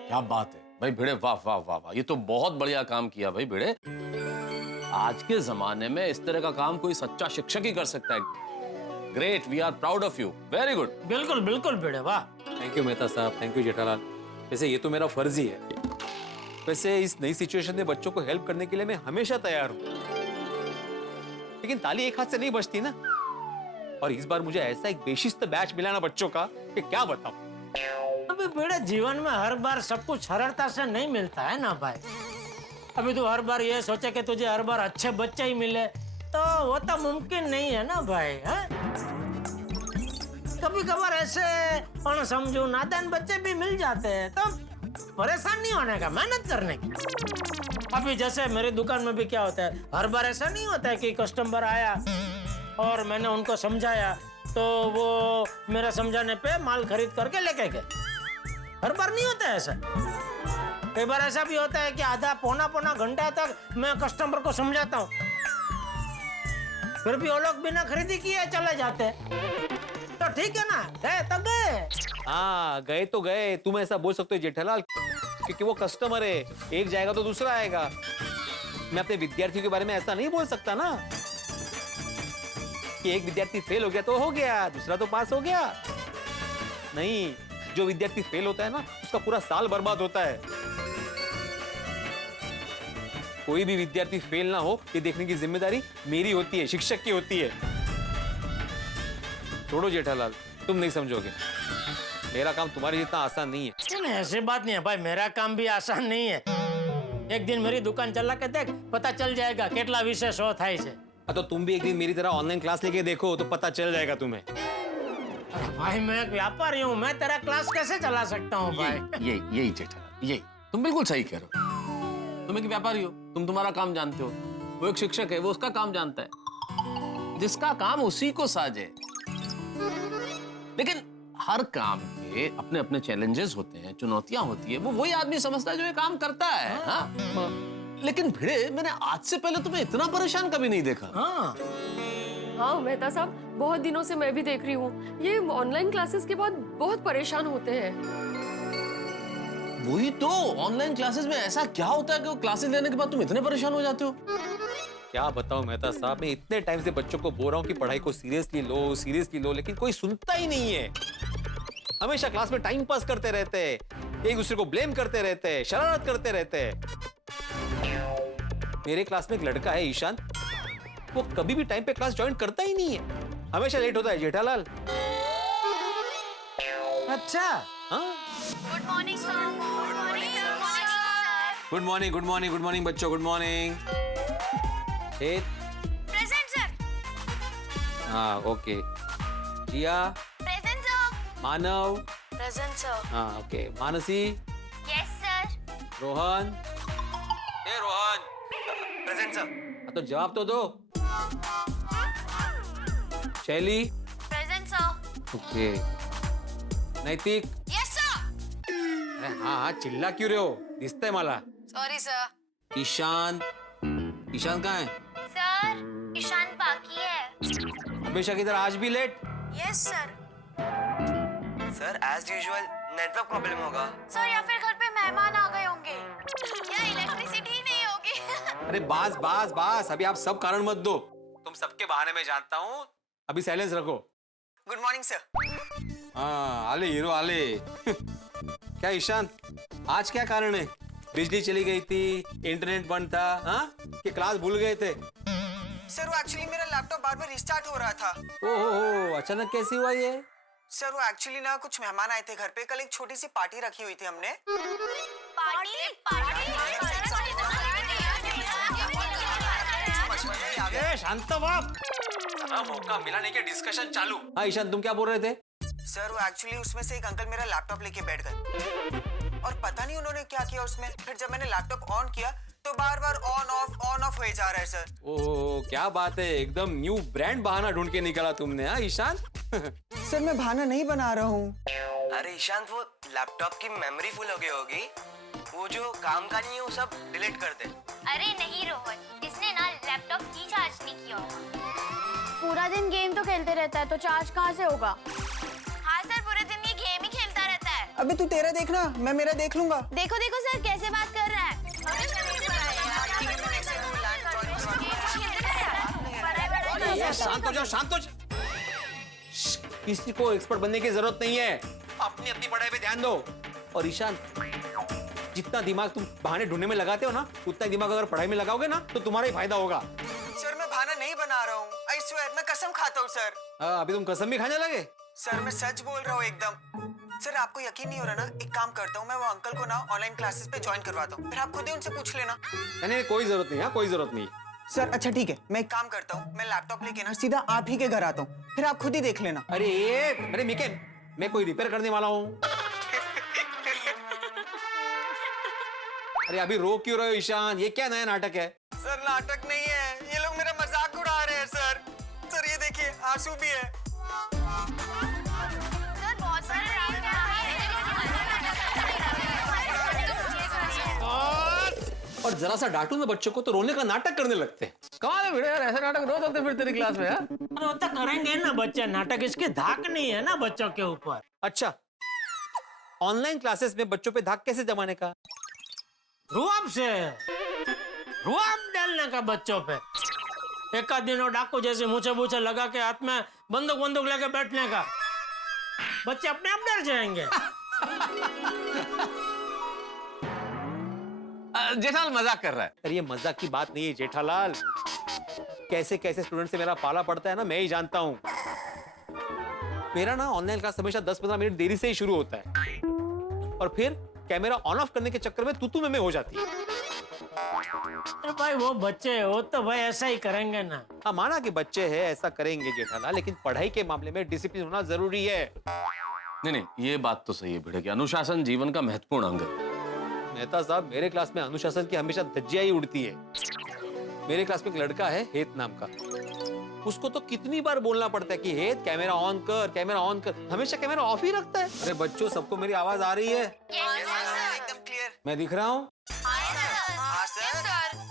क्या बात है भाई भिड़े, वाह वाह वाह वाह, ये तो बहुत बढ़िया काम किया भाई भिड़े। आज के जमाने में इस तरह का काम कोई सच्चा शिक्षक ही कर सकता है। Great, we are proud of you, very good. बिल्कुल बिल्कुल भिड़े, वाह। थैंक यू मेहता साहब, थैंक यू जेठालाल। वैसे ये तो मेरा फर्ज ही है। वैसे इस नई सिचुएशन में बच्चों को हेल्प करने के लिए मैं हमेशा तैयार हूँ, लेकिन ताली एक हाथ से नहीं बजती ना। और इस बार मुझे ऐसा एक बेशिस्त बैच मिला ना बच्चों का कि क्या बताऊं। अबे बेटा, जीवन में हर बार सब कुछ सरलता से नहीं मिलता है ना भाई। अभी तो हर बार ये सोचे कि तुझे हर बार अच्छे बच्चे ही मिले, तो वो तो मुमकिन नहीं है ना भाई। है कभी कभार ऐसे अनसमझू नादान बच्चे भी मिल जाते हैं, तो परेशान नहीं होने का, मेहनत करने की। अभी जैसे मेरी दुकान में भी क्या होता है, हर बार ऐसा नहीं होता है कि कस्टमर आया और मैंने उनको समझाया तो वो मेरा समझाने पे माल खरीद करके लेके गए। हर बार नहीं होता है ऐसा। कई बार ऐसा भी होता है कि आधा पौना घंटा तक मैं कस्टमर को समझाता हूँ, फिर भी वो लोग बिना खरीदी किए चले जाते हैं। तो ठीक है ना, गए तो गए। हाँ, गए तो गए। तुम ऐसा बोल सकते हो जेठालाल, क्योंकि वो कस्टमर है, एक जाएगा तो दूसरा आएगा। मैं अपने विद्यार्थियों के बारे में ऐसा नहीं बोल सकता ना कि एक विद्यार्थी फेल हो गया तो हो गया, दूसरा तो पास हो गया। नहीं, जो विद्यार्थी फेल होता है ना, उसका पूरा साल बर्बाद होता है। कोई भी विद्यार्थी फेल ना हो, ये देखने की जिम्मेदारी मेरी होती है, शिक्षक की होती है। छोड़ो जेठालाल, तुम नहीं समझोगे। मेरा काम तुम्हारे जितना आसान नहीं है। नहीं, ऐसी बात नहीं है भाई, मेरा काम भी आसान नहीं है। एक दिन मेरी दुकान चला के देख, पता चल जाएगा कितना विषय शो थाय छे। तो तुम भी एक दिन मेरी तरह ऑनलाइन क्लास लेके देखो, तो पता चल जाएगा तुम्हें। अरे भाई, मैं एक व्यापारी हूँ, मैं तेरा क्लास कैसे चला सकता हूँ भाई? यही जेठालाल, यही तुम बिल्कुल सही कह रहे हो। तुम एक व्यापारी हो, तुम तुम्हारा काम जानते हो। वो एक शिक्षक है, वो उसका काम जानता है, जिसका काम उसी को साजे। लेकिन हर काम के अपने अपने चैलेंजेस होते हैं, चुनौतियां होती है, वो वही आदमी समझता है जो ये काम करता है। हाँ? लेकिन भिड़े, मैंने आज से पहले तुम्हें इतना परेशान कभी नहीं देखा। हाँ हाँ मेहता साहब, बहुत दिनों से मैं भी देख रही हूँ, ये ऑनलाइन क्लासेस के बाद बहुत परेशान होते हैं। वही तो, ऑनलाइन क्लासेस में ऐसा क्या होता है कि वो क्लासेस लेने के बाद तुम इतने परेशान हो जाते हो? क्या बताऊं मेहता साहब, मैं इतने टाइम से बच्चों को बोल रहा हूँ कि पढ़ाई को सीरियसली लो, लेकिन कोई सुनता ही नहीं है। हमेशा क्लास में टाइम पास करते रहते हैं, एक दूसरे को ब्लेम करते रहते हैं, शरारत करते रहते हैं। मेरे क्लास में एक लड़का है ईशान, वो कभी भी टाइम पे क्लास ज्वाइन करता ही नहीं है, हमेशा लेट होता है। जेठालाल। अच्छा, हाँ, good morning sir. Good morning बच्चों, गुड मॉर्निंग। Present sir. हाँ, okay. Jiya. Present sir. Manav. Present sir. हाँ, okay. Mansi. Yes sir. Rohan. Rohan. Present sir. तो जवाब तो दो। Shaili. Present sir. Okay. Naitik. Yes sir. अरे हाँ, चिल्ला क्यों रहे हो, दिसतंय मला। Sorry sir. ईशान कहाँ है? सर, ईशान बाकी है। हमेशा की तरह आज भी late. Yes sir. Sir as usual network problem होगा। सर या फिर घर पे मेहमान आ गए होंगे या इलेक्ट्रिसिटी ही नहीं होगी। अरे बास, अभी आप सब कारण मत दो, तुम सबके बहाने में जानता हूँ। अभी साइलेंस रखो। Good morning sir. हाँ, आले हीरो आले। क्या ईशान, आज क्या कारण है? बिजली चली गई थी, इंटरनेट बंद था, हाँ? कि क्लास भूल गए थे? सर वो एक्चुअली मेरा लैपटॉप बार बार रिस्टार्ट हो रहा था। ओहो, अचानक कैसे हुआ ये? सर वो एक्चुअली ना कुछ मेहमान आए थे घर पे, कल एक छोटी सी पार्टी रखी हुई थी हमने। शांत बाप, मौका मिला नहीं कि डिस्कशन चालू। हाँ ईशान, तुम क्या बोल रहे थे? सर वो एक्चुअली उसमें से एक अंकल मेरा लैपटॉप लेके बैठ गए और पता नहीं उन्होंने क्या किया उसमें। फिर जब मैंने लैपटॉप ऑन किया तो बार बार ऑन ऑफ हो जा रहा है सर। ओह, क्या बात है, एकदम न्यू ब्रांड बहाना ढूंढ के निकाला तुमने। हाँ ईशान। सर मैं बहाना नहीं बना रहा हूँ। अरे ईशांत, वो लैपटॉप की मेमोरी फुल हो गई होगी, वो जो काम का नहीं है वो सब डिलीट कर दे। अरे नहीं रोहन, इसने ना लैपटॉप की चार्ज नहीं किया होगा। पूरा दिन गेम तो खेलते रहता है, तो चार्ज कहाँ से होगा? हाँ सर, पूरे दिन ये गेम ही खेलता रहता है। अबे तू तेरा देखना, मैं मेरा देख लूंगा। देखो देखो सर कैसे बात कर रहा है। शांत हो जाओ। किसी को एक्सपर्ट बनने की जरूरत नहीं है, अपनी पढ़ाई पे ध्यान दो। और ईशान, जितना दिमाग तुम बहाने ढूंढने में लगाते हो ना, उतना ही दिमाग अगर पढ़ाई में लगाओगे ना तो तुम्हारा ही फायदा होगा। सर मैं बहाना नहीं बना रहा हूँ, आई स्वेयर, मैं कसम खाता हूँ सर। अभी तुम कसम भी खाने लगे? सर मैं सच बोल रहा हूँ एकदम। सर आपको यकीन नहीं हो रहा ना, एक काम करता हूँ, मैं वो अंकल को ना ऑनलाइन क्लासेस पे ज्वाइन करवाता हूँ, फिर आप खुद ही उनसे पूछ लेना। नहीं, कोई जरूरत नहीं है, कोई जरूरत नहीं। सर अच्छा ठीक है, मैं एक काम करता हूँ, मैं लैपटॉप लेके ना सीधा आप ही के घर आता हूँ, फिर आप खुद ही देख लेना। अरे मिके, मैं कोई रिपेयर करने वाला हूँ? अरे अभी रो क्यों रहे हो ईशान, ये क्या नया नाटक है? सर नाटक नहीं है, ये लोग मेरा मजाक उड़ा रहे हैं सर। सर ये देखिए आंसू भी है। सर बहुत सारे और जरा सा डांटू ना बच्चों को तो रोने का नाटक करने लगते हैं। कमाल है बेटा यार, ऐसे नाटक रोज होते फिर तेरी क्लास में। अरे वो तो करेंगे ना बच्चे, नाटक इसके धाक नहीं है ना बच्चों के ऊपर। अच्छा, ऑनलाइन क्लासेस में बच्चों पे धाक कैसे जमाने का? रुआब से, रुआब डालने का बच्चों पे। एक आध दिन डाकू जैसे मुझे लगा के हाथ में बंदूक लेके बैठने का, बच्चे अपने आप डर जाएंगे। जेठालाल मजाक कर रहा है। अरे ये मजाक की बात नहीं है जेठालाल, कैसे स्टूडेंट से मेरा पाला पड़ता है ना, मैं ही जानता हूँ। मेरा ना ऑनलाइन क्लास हमेशा 10-15 मिनट देरी से ही शुरू होता है और फिर कैमरा ऑन ऑफ करने के चक्कर में तू में हो जाती है। अरे भाई वो बच्चे हो तो भाई ऐसा ही करेंगे ना। हाँ माना कि बच्चे हैं, ऐसा करेंगे जेठालाल, लेकिन पढ़ाई के मामले में डिसिप्लिन होना जरूरी है। नहीं, ये बात तो सही है बेटा कि अनुशासन जीवन का महत्वपूर्ण अंग है। मेहता साहब, मेरे क्लास में अनुशासन की हमेशा धज्जियां ही उड़ती है। मेरे क्लास में एक लड़का है हेत नाम का, उसको तो कितनी बार बोलना पड़ता है कि हेत कैमरा ऑन कर, हमेशा कैमरा ऑफ ही रखता है। अरे बच्चों, सबको मेरी आवाज आ रही है? एकदम क्लियर। मैं दिख रहा हूँ?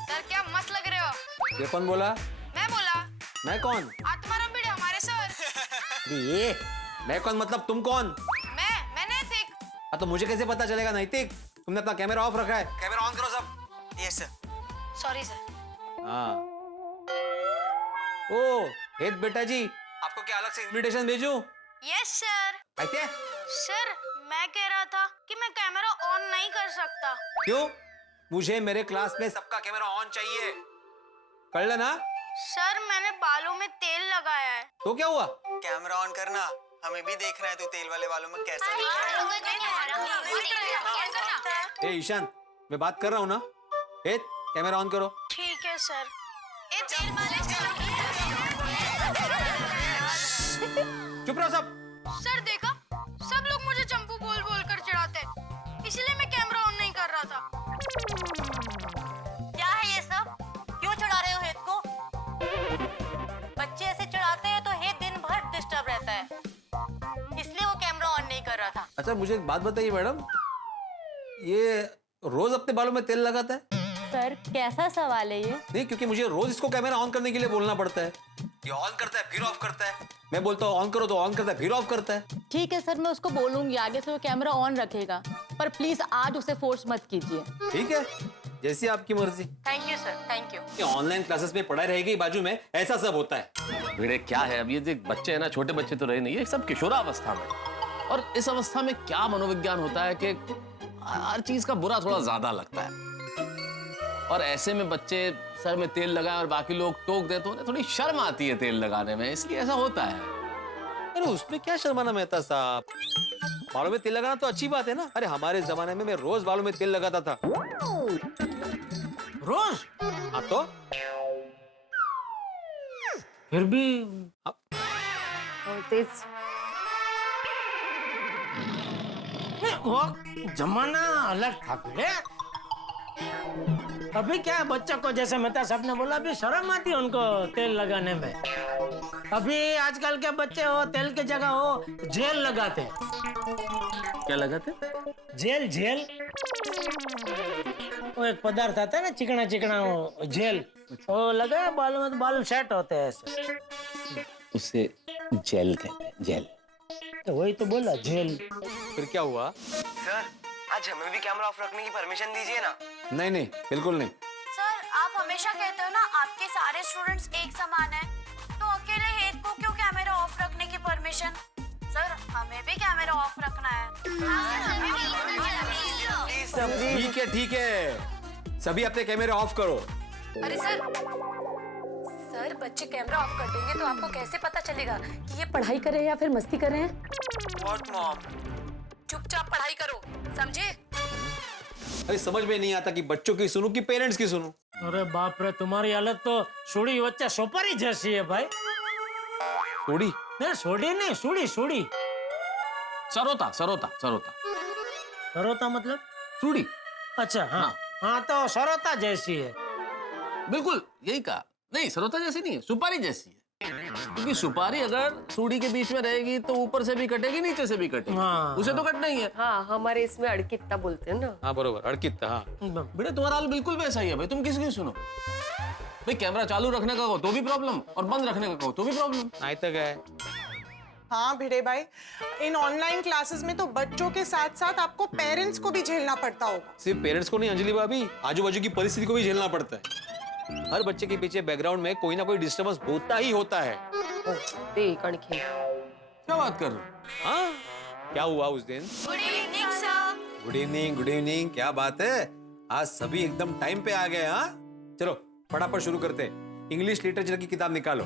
सर क्या मस्त लग रहे हो। ये कौन बोला? मैं बोला। मैं कौन? आत्माराम भिड़े हमारे सर। ये मैं कौन मतलब तुम कौन? मैं नैतिक। हाँ तो मुझे कैसे पता चलेगा नैतिक? तुमने अपना कैमरा ऑफ रखा है, कैमरा ऑन करो सब। Yes sir. Sorry sir. हाँ। ओ हेत बेटा जी, आपको क्या अलग से इनविटेशन भेजूं? Yes sir. कैसे? सर मैं कह रहा था कि मैं कैमरा ऑन नहीं कर सकता। क्यों? मुझे मेरे क्लास में सबका कैमरा ऑन चाहिए। कर लेना। सर मैंने बालों में तेल लगाया है। तो क्या हुआ? कैमरा ऑन करना, हमें भी देखना है तू तेल वाले बालों में कैसा दिख रहा है। ए ईशान, मैं बात कर रहा हूँ ना। हेत कैमरा ऑन करो। ठीक है सर। ए तेल वाले चुप रहो सब। सर देखा, सब लोग मुझे चंपू बोल बोल कर चिढ़ाते हैं, इसलिए मैं कैमरा ऑन नहीं कर रहा था। क्या है ये सब? क्यों चिढ़ा रहे हो हेत को? बच्चे ऐसे चिढ़ाते हैं तो हेत दिन भर डिस्टर्ब रहता है, इसलिए वो कैमरा ऑन नहीं कर रहा था। अच्छा मुझे एक बात बताइए मैडम, ये रोज अपने बालों में तेल लगाता है? सर कैसा सवाल है ये? नहीं, क्योंकि मुझे रोज इसको कैमरा ऑन करने के लिए बोलना पड़ता है। ये ऑन करता है फिर ऑफ करता है, मैं बोलता हूँ ऑन करो तो ऑन करता है फिर ऑफ करता है। ठीक है सर, मैं उसको बोलूंगी आगे से वो कैमरा ऑन रखेगा, पर प्लीज आज उसे फोर्स मत कीजिए। ठीक है, जैसी आपकी मर्जी। Thank you sir, thank you. Online classes में पढ़ाई रहेगी बाजू में, ऐसा सब होता है। भिड़े क्या है, अब ये जो बच्चे हैं ना, छोटे बच्चे तो रहे नहीं, ये सब किशोरावस्था में। और इस अवस्था में क्या मनोविज्ञान होता है कि हर चीज का बुरा थोड़ा ज्यादा लगता है, और ऐसे में बच्चे सर में तेल लगाए और बाकी लोग टोक दे तो उन्हें थोड़ी शर्म आती है तेल लगाने में, इसलिए ऐसा होता है। अरे उसमें क्या शर्माना मेहता साहब, बालों में तेल लगाना तो अच्छी बात है ना। अरे हमारे जमाने में मैं रोज बालों में तेल लगाता था। रोज? हाँ तो फिर भी वो जमाना अलग था भिड़े। अभी क्या है, बच्चों को जैसे मेहता साहब ने बोला, अभी शर्म आती है उनको तेल लगाने में। अभी आजकल के बच्चे हो तेल की जगह हो जेल लगाते हैं। क्या लगाते? जेल जेल, वो एक पदार्थ आता है ना चिकना चिकना, वो जेल, वो लगाया बालों में तो बाल सेट होते हैं ऐसे। उसे जेल कहते हैं, जेल। तो वही तो बोला जेल। फिर क्या हुआ? सर आज हमें भी कैमरा ऑफ रखने की परमिशन दीजिए ना। नहीं नहीं, बिल्कुल नहीं। सर आप हमेशा कहते हो ना आपके सारे स्टूडेंट्स एक समान हैं, तो अकेले हेत को क्यों कैमरा ऑफ रखने की परमिशन? सर हमें भी कैमरा ऑफ रखना है। ठीक है ठीक है, सभी अपने कैमरे ऑफ करो। अरे सर बच्चे कैमरा ऑफ कर देंगे तो आपको कैसे पता चलेगा कि ये पढ़ाई कर रहे हैं या फिर मस्ती कर रहे हैं? What mom? चुपचाप पढ़ाई करो, समझे? अरे समझ में नहीं आता कि बच्चों की सुनूं कि पेरेंट्स की सुनूं। अरे बाप रे, तुम्हारी हालत तो सूड़ी बच्चा सोपारी जैसी है भाई। सूड़ी? नहीं सूड़ी नहीं, सूड़ी सूड़ी। सरोता सरोता सरोता। सरोता मतलब? सूड़ी। अच्छा हाँ हाँ, तो सरोता जैसी है। बिल्कुल यही कहा। नहीं सरोता जैसी नहीं है, सुपारी जैसी है। क्योंकि सुपारी अगर सूड़ी के बीच में रहेगी तो ऊपर से भी कटेगी नीचे से भी कटेगी। हाँ। उसे तो कटना ही है। हाँ हमारे इसमें अड़कित्ता बोलते हैं ना। हाँ बरोबर, अड़कित्ता। हाँ बेटे तुम्हारा हाल बिल्कुल वैसा ही है भाई, तुम किसकी सुनो? भाई कैमरा चालू रखने का कहो तो भी प्रॉब्लम, और बंद रखने का कहो तो भी प्रॉब्लम। आज तक है। हाँ भिड़े भाई, इन ऑनलाइन क्लासेस में तो बच्चों के साथ साथ आपको पेरेंट्स को भी झेलना पड़ता होगा। सिर्फ पेरेंट्स को नहीं अंजलि भाभी, आजू बाजू की परिस्थिति को भी झेलना पड़ता है। हर बच्चे के पीछे बैकग्राउंड में कोई ना कोई डिस्टर्बेंस होता ही होता है। क्या बात कर रहे हो? हाँ क्या हुआ उस दिन? Good evening sir. Good evening, good evening. क्या बात है, आज सभी एकदम टाइम पे आ गए। हाँ चलो फटाफट शुरू करते हैं। इंग्लिश लिटरेचर की किताब निकालो।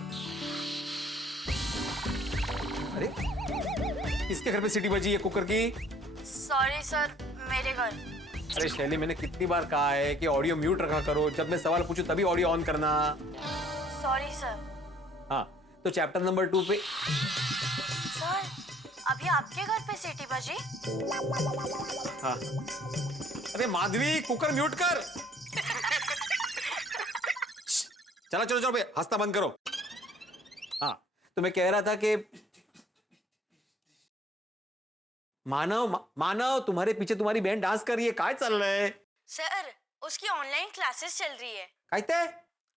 अरे किसके घर पे सीटी बजी है कुकर की? सॉरी सर, मेरे घर। अरे शैली, मैंने कितनी बार कहा है कि ऑडियो म्यूट रखा करो, जब मैं सवाल पूछूं तभी ऑडियो ऑन करना। Sorry sir. हाँ तो चैप्टर नंबर 2 पे। सर अभी आपके घर पे सीटी बजी? हाँ। अरे माधवी, कुकर म्यूट कर। चलो चलो चलो, हंसना बंद करो। हाँ तो मैं कह रहा था कि मानव तुम्हारे पीछे तुम्हारी बहन डांस कर रही है, क्या चल रहा है? सर उसकी ऑनलाइन क्लासेस चल रही है। कहते?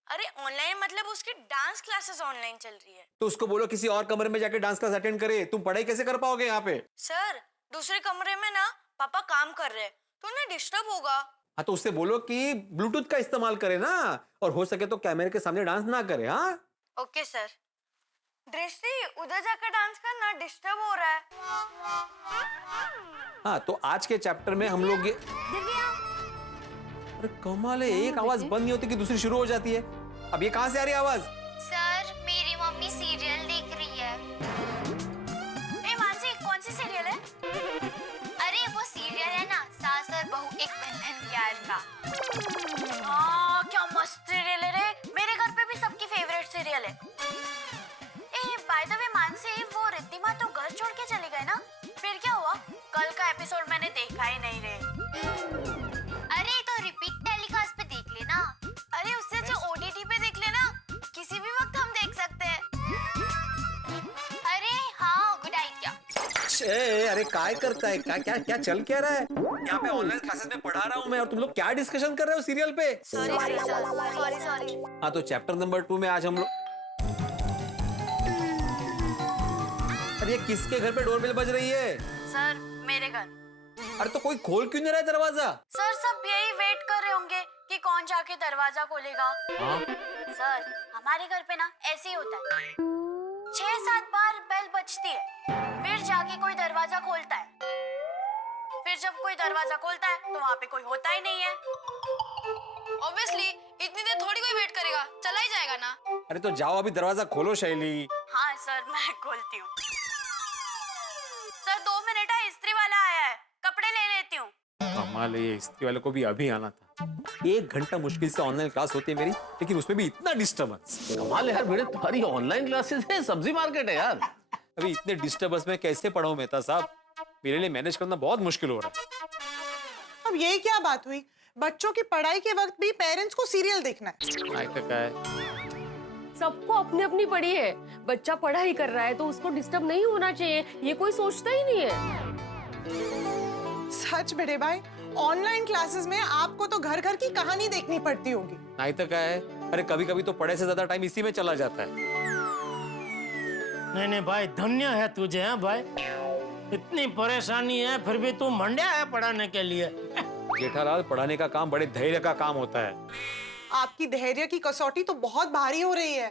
अरे ऑनलाइन मतलब उसकी डांस क्लासेस ऑनलाइन चल रही है। तो उसको बोलो किसी और कमरे में जाके डांस क्लास अटेंड करे। तुम पढ़ाई कैसे कर पाओगे यहाँ पे? सर दूसरे कमरे में ना पापा काम कर रहे हैं तो उन्हें डिस्टर्ब होगा। हाँ तो उससे बोलो कि ब्लूटूथ का इस्तेमाल करे ना, और हो सके तो कैमरे के सामने डांस ना करे। हाँ ओके सर। दृष्टि उधर जाकर डांस करना, डिस्टर्ब हो रहा है। हाँ तो आज के चैप्टर में हम लोग ये, अरे कमाल है, एक आवाज बंद नहीं होती कि दूसरी शुरू हो जाती है। अब ये कहां से आ रही है आवाज? सर मेरी मम्मी सीरियल देख रही है। ए मानसी कौन सी सीरियल है? अरे वो सीरियल है ना, सास और बहू एक बंधन प्यार का। हाँ क्या मस्त सीरियल है रे, मेरे घर पे भी सबकी फेवरेट सीरियल है। ए बाय द वे मानसी, वो रिद्धिमा तो घर छोड़ के चली गई ना, फिर क्या हुआ? कल का एपिसोड मैंने देखा ही नहीं रे। अरे तो रिपीट टेलीकास्ट पे देख लेना। अरे उससे जो ओटीटी पे देख लेना, किसी भी वक्त हम देख सकते हैं। अरे हाँ गुड आइडिया। अरे काय करता है, क्या क्या क्या चल क्या रहा है यहाँ पे? ऑनलाइन क्लासेस में पढ़ा रहा हूँ मैं और तुम लोग क्या डिस्कशन कर रहे हो सीरियल पे? सॉरी। हाँ तो चैप्टर नंबर 2 में आज हम लोग, अरे किसके घर पे डोरबेल बज रही है? सर मेरे घर। अरे तो कोई खोल क्यों नहीं रहा है दरवाजा? सर सब यही वेट कर रहे होंगे कि कौन जाके दरवाजा खोलेगा। हाँ? सर हमारे घर पे ना ऐसे ही होता है, 6-7 बार बेल बजती है, फिर जाके कोई दरवाजा खोलता है। फिर जब कोई दरवाजा खोलता है तो वहाँ पे कोई होता ही नहीं है। ऑब्वियसली इतनी देर थोड़ी कोई वेट करेगा, चला ही जाएगा ना। अरे तो जाओ अभी दरवाजा खोलो शैली। हाँ सर मैं खोलती हूँ। सर 2 मिनट है, इस्त्री वाला आया है, कपड़े ले लेती हूँ। कमाल है, इस्त्री वाले को भी अभी आना था। 1 घंटा मुश्किल से ऑनलाइन क्लास होती है मेरी, लेकिन उसमें भी इतना डिस्टर्बेंस। कमाल है यार भिड़े, तुम्हारी ऑनलाइन क्लासेस है, सब्जी मार्केट है यार। अभी इतने डिस्टर्बेंस में कैसे पढ़ाऊं मेहता साहब? मेरे लिए मैनेज करना बहुत मुश्किल हो रहा है। अब ये क्या बात हुई? बच्चों की पढ़ाई के वक्त भी पेरेंट्स को सीरियल देखना है। सबको अपनी अपनी पड़ी है। बच्चा पढ़ाई कर रहा है तो उसको डिस्टर्ब नहीं होना चाहिए, ये कोई सोचता ही नहीं है। सच बड़े भाई, ऑनलाइन क्लासेस में आपको तो घर घर की कहानी देखनी पड़ती होगी। नहीं तो क्या है, अरे कभी कभी तो पढ़ाई से ज्यादा टाइम इसी में चला जाता है। नहीं भाई, धन्य है तुझे। हैं भाई, इतनी परेशानी है फिर भी तू मंड्या है पढ़ाने के लिए। जेठालाल, पढ़ाने का काम बड़े धैर्य का काम होता है। आपकी धैर्य की कसौटी तो बहुत भारी हो रही है।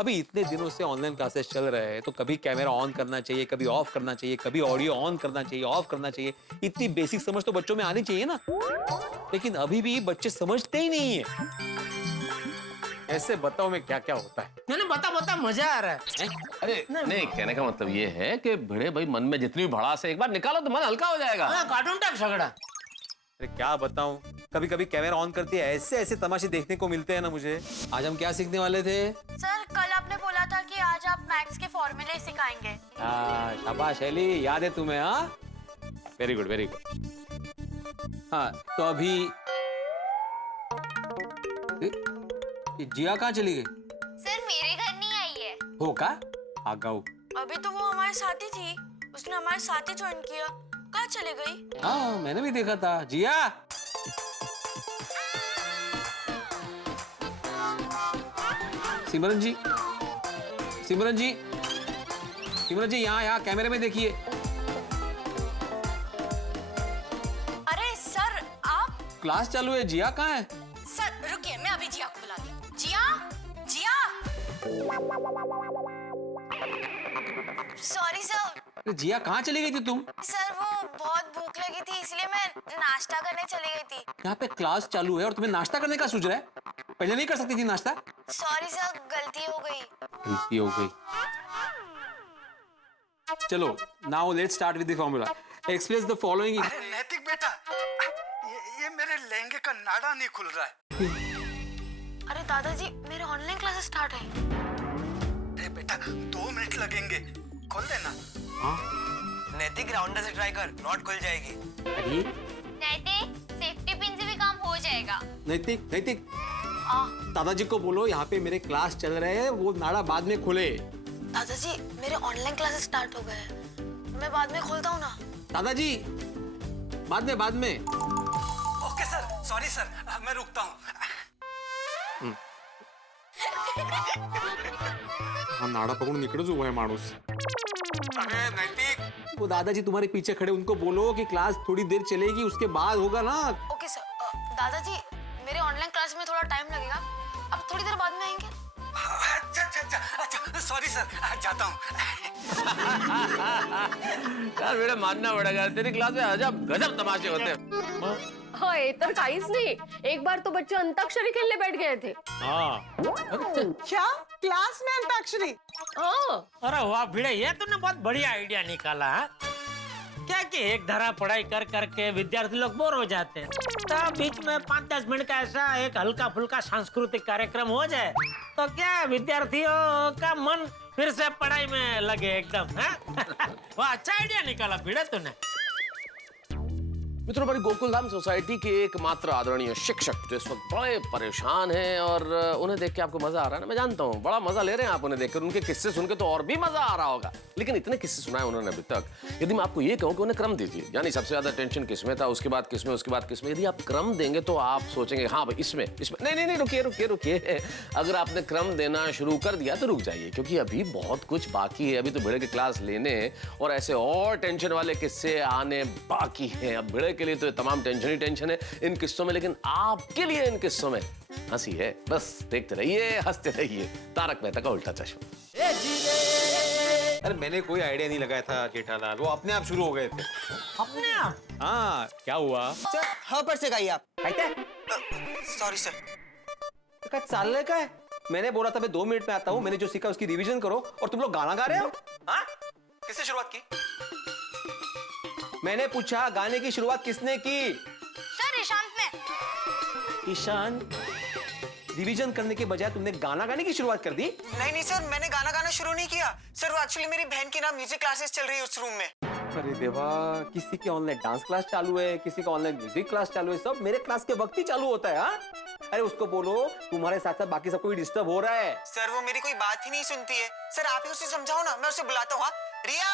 अभी इतने दिनों से ऑनलाइन क्लासेस चल रहे हैं तो कभी कैमरा ऑन करना चाहिए, कभी ऑफ करना चाहिए, कभी ऑडियो ऑन करना चाहिए, ऑफ करना चाहिए। इतनी बेसिक समझ तो बच्चों में आनी चाहिए ना, लेकिन अभी भी बच्चे समझते ही नहीं है। ऐसे बताओ मैं क्या क्या होता है? मैंने बता मजा आ रहा है। अरे नहीं, कहने का मतलब ये है कि भिड़े भाई मन में जितनी भी भड़ास है एक बार निकालो तो मन हल्का हो जाएगा। कार्टून टाइप झगड़ा। अरे क्या बताऊं, कभी कभी कैमरा ऑन करती है, ऐसे ऐसे तमाशे देखने को मिलते हैं ना मुझे। आज हम क्या सीखने वाले थे? सर कल आपने बोला था कि आज आप मैथ्स के फॉर्मूले सिखाएंगे। शाबाश शैली, याद है तुम्हें? हाँ वेरी गुड वेरी गुड। हाँ तो अभी जिया कहाँ चली गई? सर मेरे घर नहीं आई है। हो का? आगाऊ। अभी तो वो हमारे साथ ही थी, उसने हमारे साथ ही ज्वाइन किया। कहाँ चली गई? हाँ मैंने भी देखा था। जिया, सिमरन जी, सिमरन जी, सिमरन जी, यहाँ कैमरे में देखिए। अरे सर आप? क्लास चालू है, जिया कहाँ है? सर रुकिए, मैं अभी जिया को बुलाती हूँ। जिया, जिया। Sorry sir. जिया कहाँ चली गई थी तुम? सर वो बहुत भूख लगी थी इसलिए मैं नाश्ता करने चली गई थी। यहाँ पे क्लास चालू है और तुम्हें नाश्ता करने का सूझ रहा है? पहले नहीं कर सकती थी नाश्ता? सॉरी सर, गलती हो गई। गलती हो गई। चलो now let's start with the formula. Express the following. अरे नैतिक बेटा, ये मेरे लहंगे का नाड़ा नहीं खुल रहा है। अरे दादाजी, मेरे ऑनलाइन क्लासेस स्टार्ट है। अरे बेटा 2 मिनट लगेंगे, खोल देना। हाँ? नैतिक राउंडर से ट्राई कर, नॉट खुल जाएगी। अरे नैतिक, सेफ्टी पिन से भी काम हो जाएगा। नैतिक, नैतिक, दादाजी को बोलो यहाँ पे मेरे क्लास चल रहे हैं, वो नाड़ा बाद में खोले। दादाजी मेरे ऑनलाइन क्लासेस स्टार्ट हो गए हैं, मैं बाद में खोलता हूँ ना। दादाजी बाद में। ओके सर, सॉरी सर, मैं रुकता हूँ। हा नाडा पकडून इकडेच उभा आहे माणूस. अरे नैतिक, वो दादाजी तुम्हारे पीछे खड़े, उनको बोलो कि क्लास थोड़ी देर चलेगी, उसके बाद होगा ना. Okay sir. दादाजी मेरे ऑनलाइन क्लास में थोड़ा टाइम लगेगा, अब थोड़ी देर बाद में आएंगे. अच्छा सॉरी सर, जाता हूँ. यार बेटा मानना पड़ेगा, तेरी क्लास में अजब गजब तमाशे होते हैं. हाँ ये तर काहीच नाही. एक बार तो बच्चे अंताक्षरी खेलने बैठ गए थे. क्या क्लास में अंताक्षरी? अरे वाह भिड़े, ये तूने बहुत बढ़िया आइडिया निकाला. हाँ? क्या कि एक धारा पढ़ाई कर करके विद्यार्थी लोग बोर हो जाते हैं, तो बीच में 5-10 मिनट का ऐसा एक हल्का फुल्का सांस्कृतिक कार्यक्रम हो जाए तो क्या विद्यार्थियों का मन फिर से पढ़ाई में लगे एकदम. वाह अच्छा आइडिया निकाला भिड़े तूने. मित्रों, हमारी गोकुलधाम सोसाइटी के एकमात्र आदरणीय शिक्षक जो इस वक्त बड़े परेशान हैं और उन्हें देख के आपको मजा आ रहा है ना, मैं जानता हूँ बड़ा मजा ले रहे हैं आप उन्हें देखकर, उनके किस्से सुनकर तो और भी मजा आ रहा होगा. लेकिन इतने किस्से सुनाए उन्होंने अभी तक. यदि मैं आपको ये कहूँ कि उन्हें क्रम दीजिए, यानी सबसे ज्यादा टेंशन किसमें था, उसके बाद किसमें, उसके बाद किसमें, यदि आप क्रम देंगे तो आप सोचेंगे हाँ भाई इसमें. नहीं, रुकिए. अगर आपने क्रम देना शुरू कर दिया तो रुक जाइए, क्योंकि अभी बहुत कुछ बाकी है. अभी तो भिड़े की क्लास लेने और ऐसे और टेंशन वाले किस्से आने बाकी हैं. अब भिड़े के लिए तो तमाम टेंशन है इन किस्सों में, लेकिन आपके लिए इन किस्सों में हंसी है. बस देखते रहिए, हंसते रहिए. तारक मेहता का उल्टा चश्मा. अरे मैंने कोई आइडिया नहीं लगाया था जेठालाल, वो अपने आप शुरू हो गए थे. अपने आप? हाँ, क्या हुआ? सर हाँ पर से गाइए आप. Sorry sir. क्या चालने का है? मैंने बोला था मैं 2 मिनट में आता हूँ, मैंने जो सीखा उसकी रिवीजन करो, और तुम लोग गाना गा रहे हो. हाँ? किसने शुरुआत की? मैंने पूछा गाने की शुरुआत किसने की? सर ईशांत ने. ईशान, रिवीजन करने के बजाय तुमने गाना गाने की शुरुआत कर दी. नहीं सर, मैंने गाना गाना शुरू नहीं किया सर. वो एक्चुअली मेरी बहन की ना म्यूजिक क्लासेस चल रही है उस रूम में. अरे देवा, किसी के ऑनलाइन डांस क्लास चालू है, किसी का ऑनलाइन म्यूजिक क्लास चालू है, सब मेरे क्लास के वक्त ही चालू होता है. हाँ? अरे उसको बोलो तुम्हारे साथ साथ बाकी सबको भी डिस्टर्ब हो रहा है. सर वो मेरी कोई बात ही नहीं सुनती है. सर आप ही उसे समझाओ ना, मैं उसे बुलाता हूँ. रिया.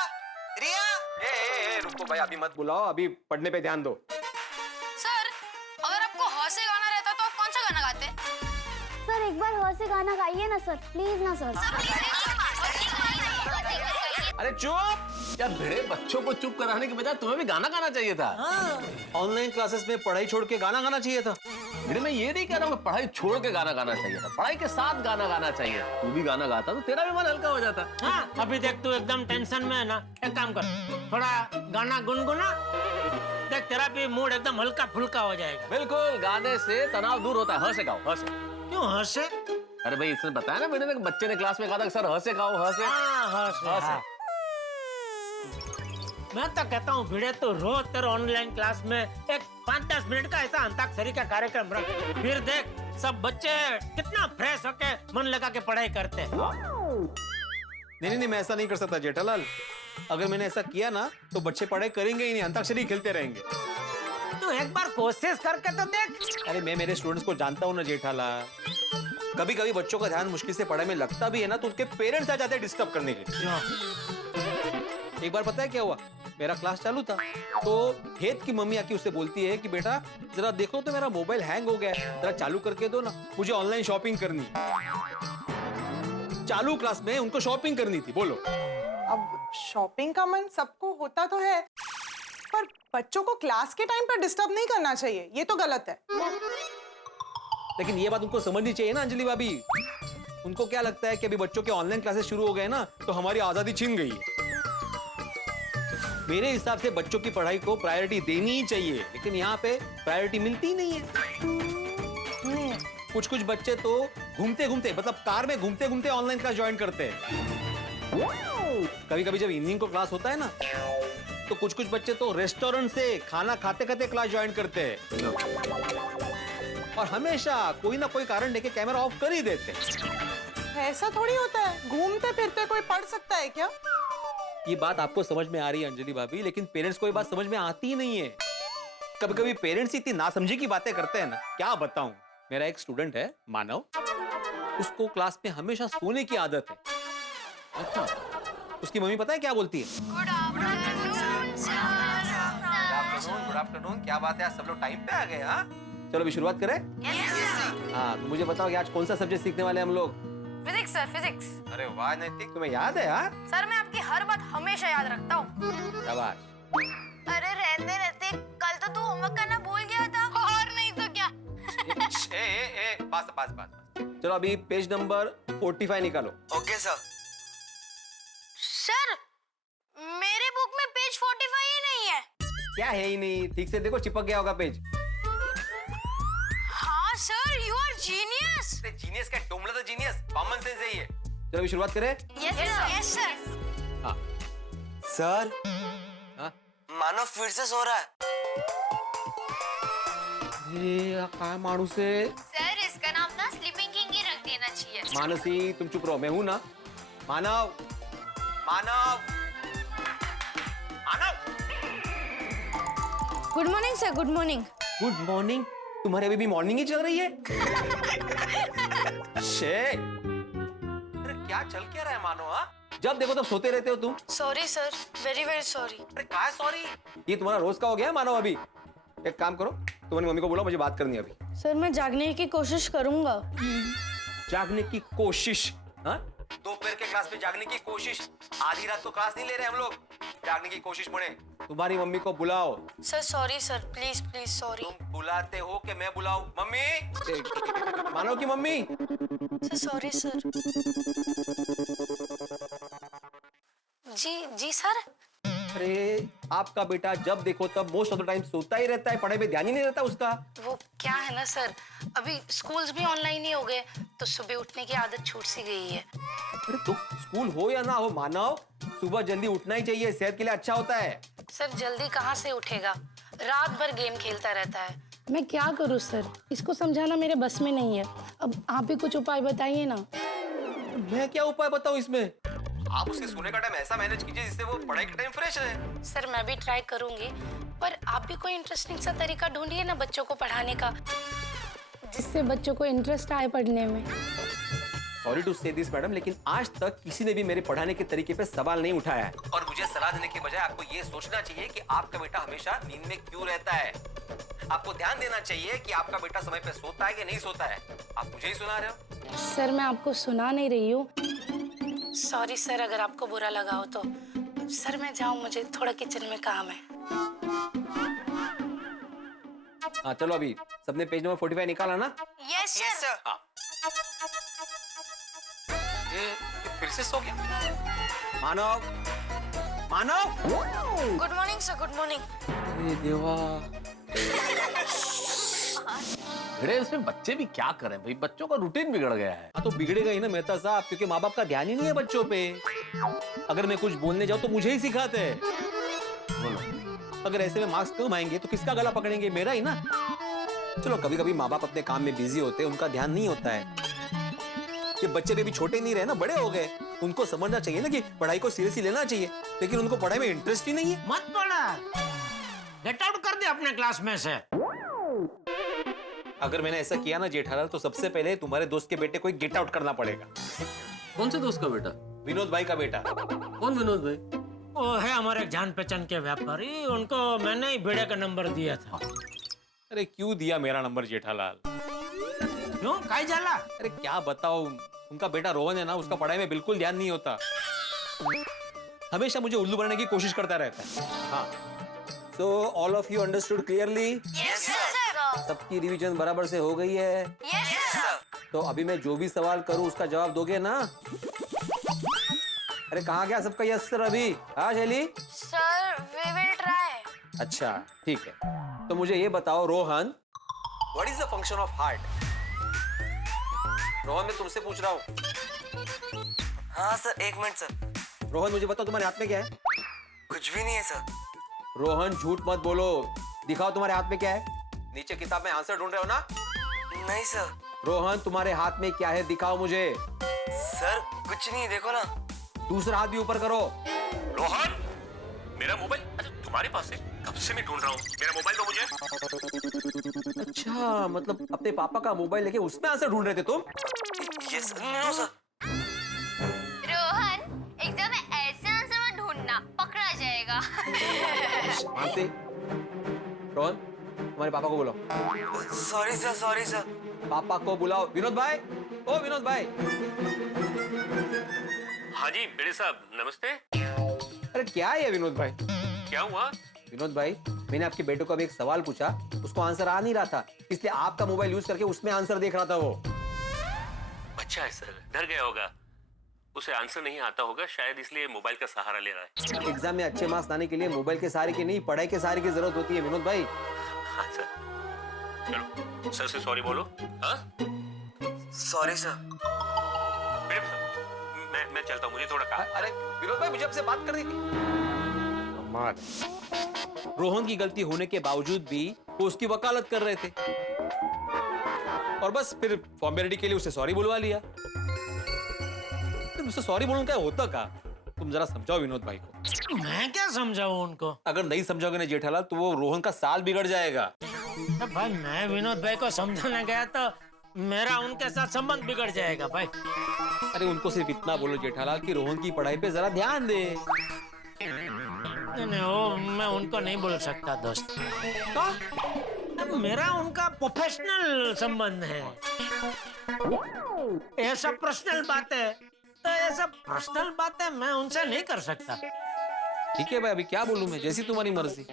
ए, रुको भाई, अभी मत बुलाओ, अभी पढ़ने पे ध्यान दो. सर अगर आपको ह से गाना रहता तो आप कौन सा गाना गाते? सर एक बार ह से गाना गाइए ना सर, प्लीज ना सर. अरे चुप यार, भिड़े बच्चों को चुप कराने के बजाय तुम्हें भी गाना गाना चाहिए था. ऑनलाइन क्लासेस में पढ़ाई छोड़ के गाना गाना चाहिए था. भिड़े मैं ये नहीं कह रहा हूँ पढ़ाई छोड़ के गाना गाना चाहिए था, पढ़ाई के साथ गाना गाना चाहिए. तू भी गाना गाता तो तेरा भी मन हल्का हो जाता. हाँ अभी देख तू एकदम टेंशन में है ना, एक काम कर, थोड़ा गाना गुनगुना, देख तेरा भी मूड एकदम हल्का फुल्का हो जाएगा. बिल्कुल, गाने से तनाव दूर होता है. ह से गाओ, ह से. क्यों ह से? अरे भाई इसने बताया ना, मैंने बच्चे ने क्लास में कहा था सर ह से गाओ, ह से. ह से. मैं तो कहता हूँ भिड़े तो रोज तेरे ऑनलाइन क्लास में एक 5-10 मिनट का ऐसा अंताक्षरी का कार्यक्रम रख, फिर देख सब बच्चे कितना फ्रेश होके मन लगा के पढ़ाई करते हैं. नहीं, मैं ऐसा नहीं कर सकता जेठालाल. अगर मैंने ऐसा किया ना तो बच्चे पढ़ाई करेंगे ही नहीं, अंताक्षरी खेलते रहेंगे. तो एक बार कोशिश करके तो देख. अरे मैं मेरे स्टूडेंट्स को जानता हूँ ना जेठालाल, कभी कभी बच्चों का ध्यान मुश्किल से पढ़ाई में लगता भी है ना, तो उनके पेरेंट्स आ जाते हैं डिस्टर्ब करने के लिए. एक बार पता है क्या हुआ, मेरा क्लास चालू था तो हेत की मम्मी आके उससे बोलती है कि बेटा जरा देखो तो मेरा मोबाइल हैंग हो गया है, जरा चालू करके दो ना, मुझे ऑनलाइन शॉपिंग करनी है. चालू क्लास में उनको शॉपिंग करनी थी. बोलो, अब शॉपिंग का मन सबको होता तो है, पर बच्चों को क्लास के टाइम पर डिस्टर्ब नहीं करना चाहिए, ये तो गलत है. लेकिन ये बात उनको समझनी चाहिए ना अंजलि भाभी. उनको क्या लगता है कि अभी बच्चों के ऑनलाइन क्लासेस शुरू हो गए ना तो हमारी आजादी छिन गई है. मेरे हिसाब से बच्चों की पढ़ाई को प्रायोरिटी देनी ही चाहिए, लेकिन यहाँ पे प्रायोरिटी मिलती ही नहीं है. कुछ बच्चे तो घूमते घूमते, मतलब कार में घूमते घूमते ऑनलाइन क्लास ज्वाइन करते हैं. कभी कभी जब इवनिंग को क्लास होता है ना तो कुछ बच्चे तो रेस्टोरेंट से खाना खाते खाते क्लास ज्वाइन करते हैं, और हमेशा कोई ना कोई कारण लेके कैमरा ऑफ कर ही देते हैं. ऐसा थोड़ी होता है, घूमते फिरते कोई पढ़ सकता है क्या? ये बात आपको समझ में आ रही है अंजलि भाभी, लेकिन पेरेंट्स को ये बात समझ में आती ही नहीं है. कभी कभी पेरेंट्स इतनी नासमझी की बातें करते हैं ना, क्या बताऊं. मेरा एक स्टूडेंट है मानव, उसको क्लास में हमेशा सोने की आदत है. अच्छा, उसकी मम्मी पता है क्या बोलती है? Good afternoon, good afternoon. क्या बात है, सब लोग टाइम पे आ गए. हाँ चलो अभी शुरुआत करें। हाँ तो मुझे बताओ कि आज कौन सा सब्जेक्ट सीखने वाले हैं हम लोग? Physics sir, physics. अरे वाह नैतिक, तुम्हें याद है यार? सर मैं आपकी हर बात हमेशा याद रखता हूँ। शाबाश। अरे रहने रहते, कल तो तू होमवर्क करना भूल गया था। और नहीं तो क्या। पास। चलो अभी पेज नंबर 45 निकालो। Okay sir. सर मेरे बुक में पेज 45 ही नहीं है। क्या है ही नहीं, ठीक से देखो, चिपक गया होगा पेज। हाँ sir, you are genius. Genius क्या, टोमला तो जीनियस, कॉमन सेंस है ये। चलो अभी शुरुआत करें। Yes sir. हाँ सर हाँ मानव फिर से सो रहा है। ये क्या मानू से? सर इसका नाम ना स्लीपिंग किंग ही रख देना चाहिए। मानसी तुम चुप रहो, मैं हूं ना। Manav Manav Manav. Good morning sir, good morning. Good morning? तुम्हारे अभी भी मॉर्निंग ही चल रही है? शे, अरे क्या चल क्या रहा है मानो? हाँ जब देखो तब सोते रहते हो तुम। Sorry sir, very very sorry. अरे क्या सॉरी, ये तुम्हारा रोज का हो गया है मानो। अभी एक काम करो, तुम्हारी मम्मी को बोलो, मुझे बात करनी है अभी। सर मैं जागने की कोशिश करूंगा। जागने की कोशिश? हाँ दोपहर के क्लास में जागने की कोशिश? आधी रात को क्लास नहीं ले रहे हम लोग, जागने की कोशिश पड़े। तुम्हारी मम्मी को बुलाओ। Sir sorry sir, please please sorry. तुम बुलाते हो कि मैं बुलाऊं? मम्मी, मानो की मम्मी। Sir sorry sir. जी सर। अरे आपका बेटा जब देखो तब मोस्ट ऑफ द टाइम सोता ही रहता है, पढ़ाई पे ध्यान ही नहीं रहता उसका। वो क्या है ना सर, अभी स्कूल्स भी ऑनलाइन ही हो गए तो सुबह उठने की आदत छूट सी गई है। अरे तो स्कूल हो या ना हो मानव, सुबह जल्दी उठना ही चाहिए, सेहत के लिए अच्छा होता है। सर जल्दी कहाँ से उठेगा, रात भर गेम खेलता रहता है। मैं क्या करूँ सर, इसको समझाना मेरे बस में नहीं है। अब आप भी कुछ उपाय बताइए ना। मैं क्या उपाय बताऊँ इसमें? आप उसके सोने का टाइम ऐसा मैनेज कीजिए जिससे वो पढ़ाई के टाइम फ्रेश रहे। सर मैं भी ट्राई करूंगी, पर आप भी कोई इंटरेस्टिंग सा तरीका ढूंढिए ना बच्चों को पढ़ाने का, जिससे बच्चों को इंटरेस्ट आए पढ़ने में। सॉरी टू से दिस मैडम, लेकिन आज तक किसी ने भी मेरे पढ़ाने के तरीके पे सवाल नहीं उठाया है। और मुझे सलाह देने के बजाय आपको ये सोचना चाहिए कि आपका बेटा हमेशा नींद में क्यों रहता है। आपको ध्यान देना चाहिए कि आपका बेटा समय पे सोता है कि नहीं सोता है। आप मुझे ही सुना रहे हो। सर मैं आपको सुना नहीं रही हूँ, सॉरी सर अगर आपको बुरा लगा हो तो। सर मैं जाऊँ, मुझे थोड़ा किचन में काम है। हाँ चलो अभी सबने पेज नंबर 45 निकाला ना? Yes sir. हाँ। ये फिर से सो गया। Manav Manav. Good morning sir, good morning. अरे देवा, भिड़े इसमें बच्चे भी क्या करें भाई, बच्चों का रूटीन बिगड़ गया है। हाँ तो बिगड़ेगा ही ना मेहता साहब, क्योंकि माँ बाप का ध्यान ही नहीं है बच्चों पे। अगर मैं कुछ बोलने जाऊँ तो मुझे ही सिखाते हैं। बोलो, अगर ऐसे में मार्क्स कम आएंगे तो किसका गला पकड़ेंगे? मेरा ही ना। चलो कभी कभी माँ बाप अपने काम में बिजी होते हैं, उनका ध्यान नहीं होता है। ये बच्चे भी अभी छोटे नहीं रहे ना, बड़े हो गए। उनको समझना चाहिए ना कि पढ़ाई को सीरियसली लेना चाहिए, लेकिन उनको पढ़ाई में इंटरेस्ट ही नहीं है। मत पढ़ा, गेट आउट कर दे अपने क्लास में से। अगर मैंने ऐसा किया ना जेठालाल, तो सबसे पहले तुम्हारे दोस्त के बेटे को गेट आउट करना पड़ेगा। कौन से दोस्त का बेटा? विनोद भाई का बेटा। कौन विनोद भाई? वो है हमारे जान पहचान के व्यापारी, उनको मैंने ही बेड़े का नंबर दिया था। अरे क्यों दिया मेरा नंबर जेठालाल? क्यों, काहे जाला? अरे क्या बताऊं, उनका बेटा रोहन है ना, उसका पढ़ाई में बिल्कुल ध्यान नहीं होता, हमेशा मुझे उल्लू बनाने की कोशिश करता रहता है। हाँ, so all of you understood clearly? Yes sir. सबकी रिवीजन बराबर से हो गई है? Yes sir. तो अभी मैं जो भी सवाल करूं उसका जवाब दोगे ना? अरे कहाँ गया सबका यस सर अभी? हाँ शैली? Sir, we will try. अच्छा ठीक है, तो मुझे ये बताओ Rohan, what is the function of heart? Rohan मैं तुमसे पूछ रहा हूँ। हाँ सर, एक मिनट सर। रोहन मुझे बताओ तुम्हारे हाथ में क्या है? कुछ भी नहीं है सर। रोहन झूठ मत बोलो, दिखाओ तुम्हारे हाथ में क्या है। नीचे किताब में आंसर ढूंढ रहे हो ना? नहीं सर। रोहन तुम्हारे हाथ में क्या है, दिखाओ मुझे। सर कुछ नहीं, देखो ना। दूसरा हाथ भी ऊपर करो। रोहन, मेरा मोबाइल तुम्हारे पास है? कब से मैं ढूंढ रहा हूँ, मेरा मोबाइल दो मुझे। अच्छा, मतलब अपने पापा का मोबाइल लेके उसमें आंसर ढूंढ रहे थे तुम? Yes no sir. Rohan, exam में ऐसे आंसर मत ढूंढना, पकड़ा जाएगा। मानसी, रोहन हमारे पापा को बुलाओ। Sorry sir. पापा को बुलाओ। विनोद भाई, ओ विनोद भाई। हाँ जी बड़े साहब नमस्ते। अरे क्या है ये विनोद भाई? क्या हुआ? विनोद भाई, मैंने आपके बेटे को अभी एक सवाल पूछा, उसको आंसर आ नहीं रहा था, इसलिए आपका मोबाइल यूज करके उसमें आंसर देख रहा था वो। अच्छा है सर, डर गया होगा, उसे आंसर नहीं आता होगा, शायद इसलिए मोबाइल का सहारा ले रहा है। एग्जाम में अच्छे मार्क्स लाने के लिए मोबाइल के सहारे की नहीं, पढ़ाई के सहारे की जरूरत होती है विनोद भाई। हाँ सर, चलो सर से सॉरी बोलो। हाँ सॉरी सर। मैं चलता हूँ, मुझे थोड़ा काम। अरे विनोद भाई, मुझे आपसे बात करनी थी। रोहन की गलती होने के बावजूद भी वो उसकी वकालत कर रहे थे, और बस फिर फॉर्मेलिटी के लिए उसे सॉरी बुलवा लिया। तुमसे सॉरी बोलूं क्या होता का? तुम जरा समझाओ विनोद भाई को। मैं क्या समझाऊं उनको? अगर नहीं समझाओगे ना जेठालाल, तो वो रोहन का साल बिगड़ जाएगा। तो भाई मैं विनोद भाई को समझाने गया तो मेरा उनके साथ संबंध बिगड़ जाएगा भाई। अरे उनको सिर्फ इतना बोलो जेठालाल कि रोहन की पढ़ाई पे जरा ध्यान दे। नहीं वो मैं उनको नहीं बोल सकता दोस्त। तो मेरा उनका प्रोफेशनल संबंध है, ये सब पर्सनल बात है, तो ये सब पर्सनल बातें मैं उनसे नहीं कर सकता। ठीक है भाई, अभी क्या बोलूं मैं, जैसी तुम्हारी मर्जी।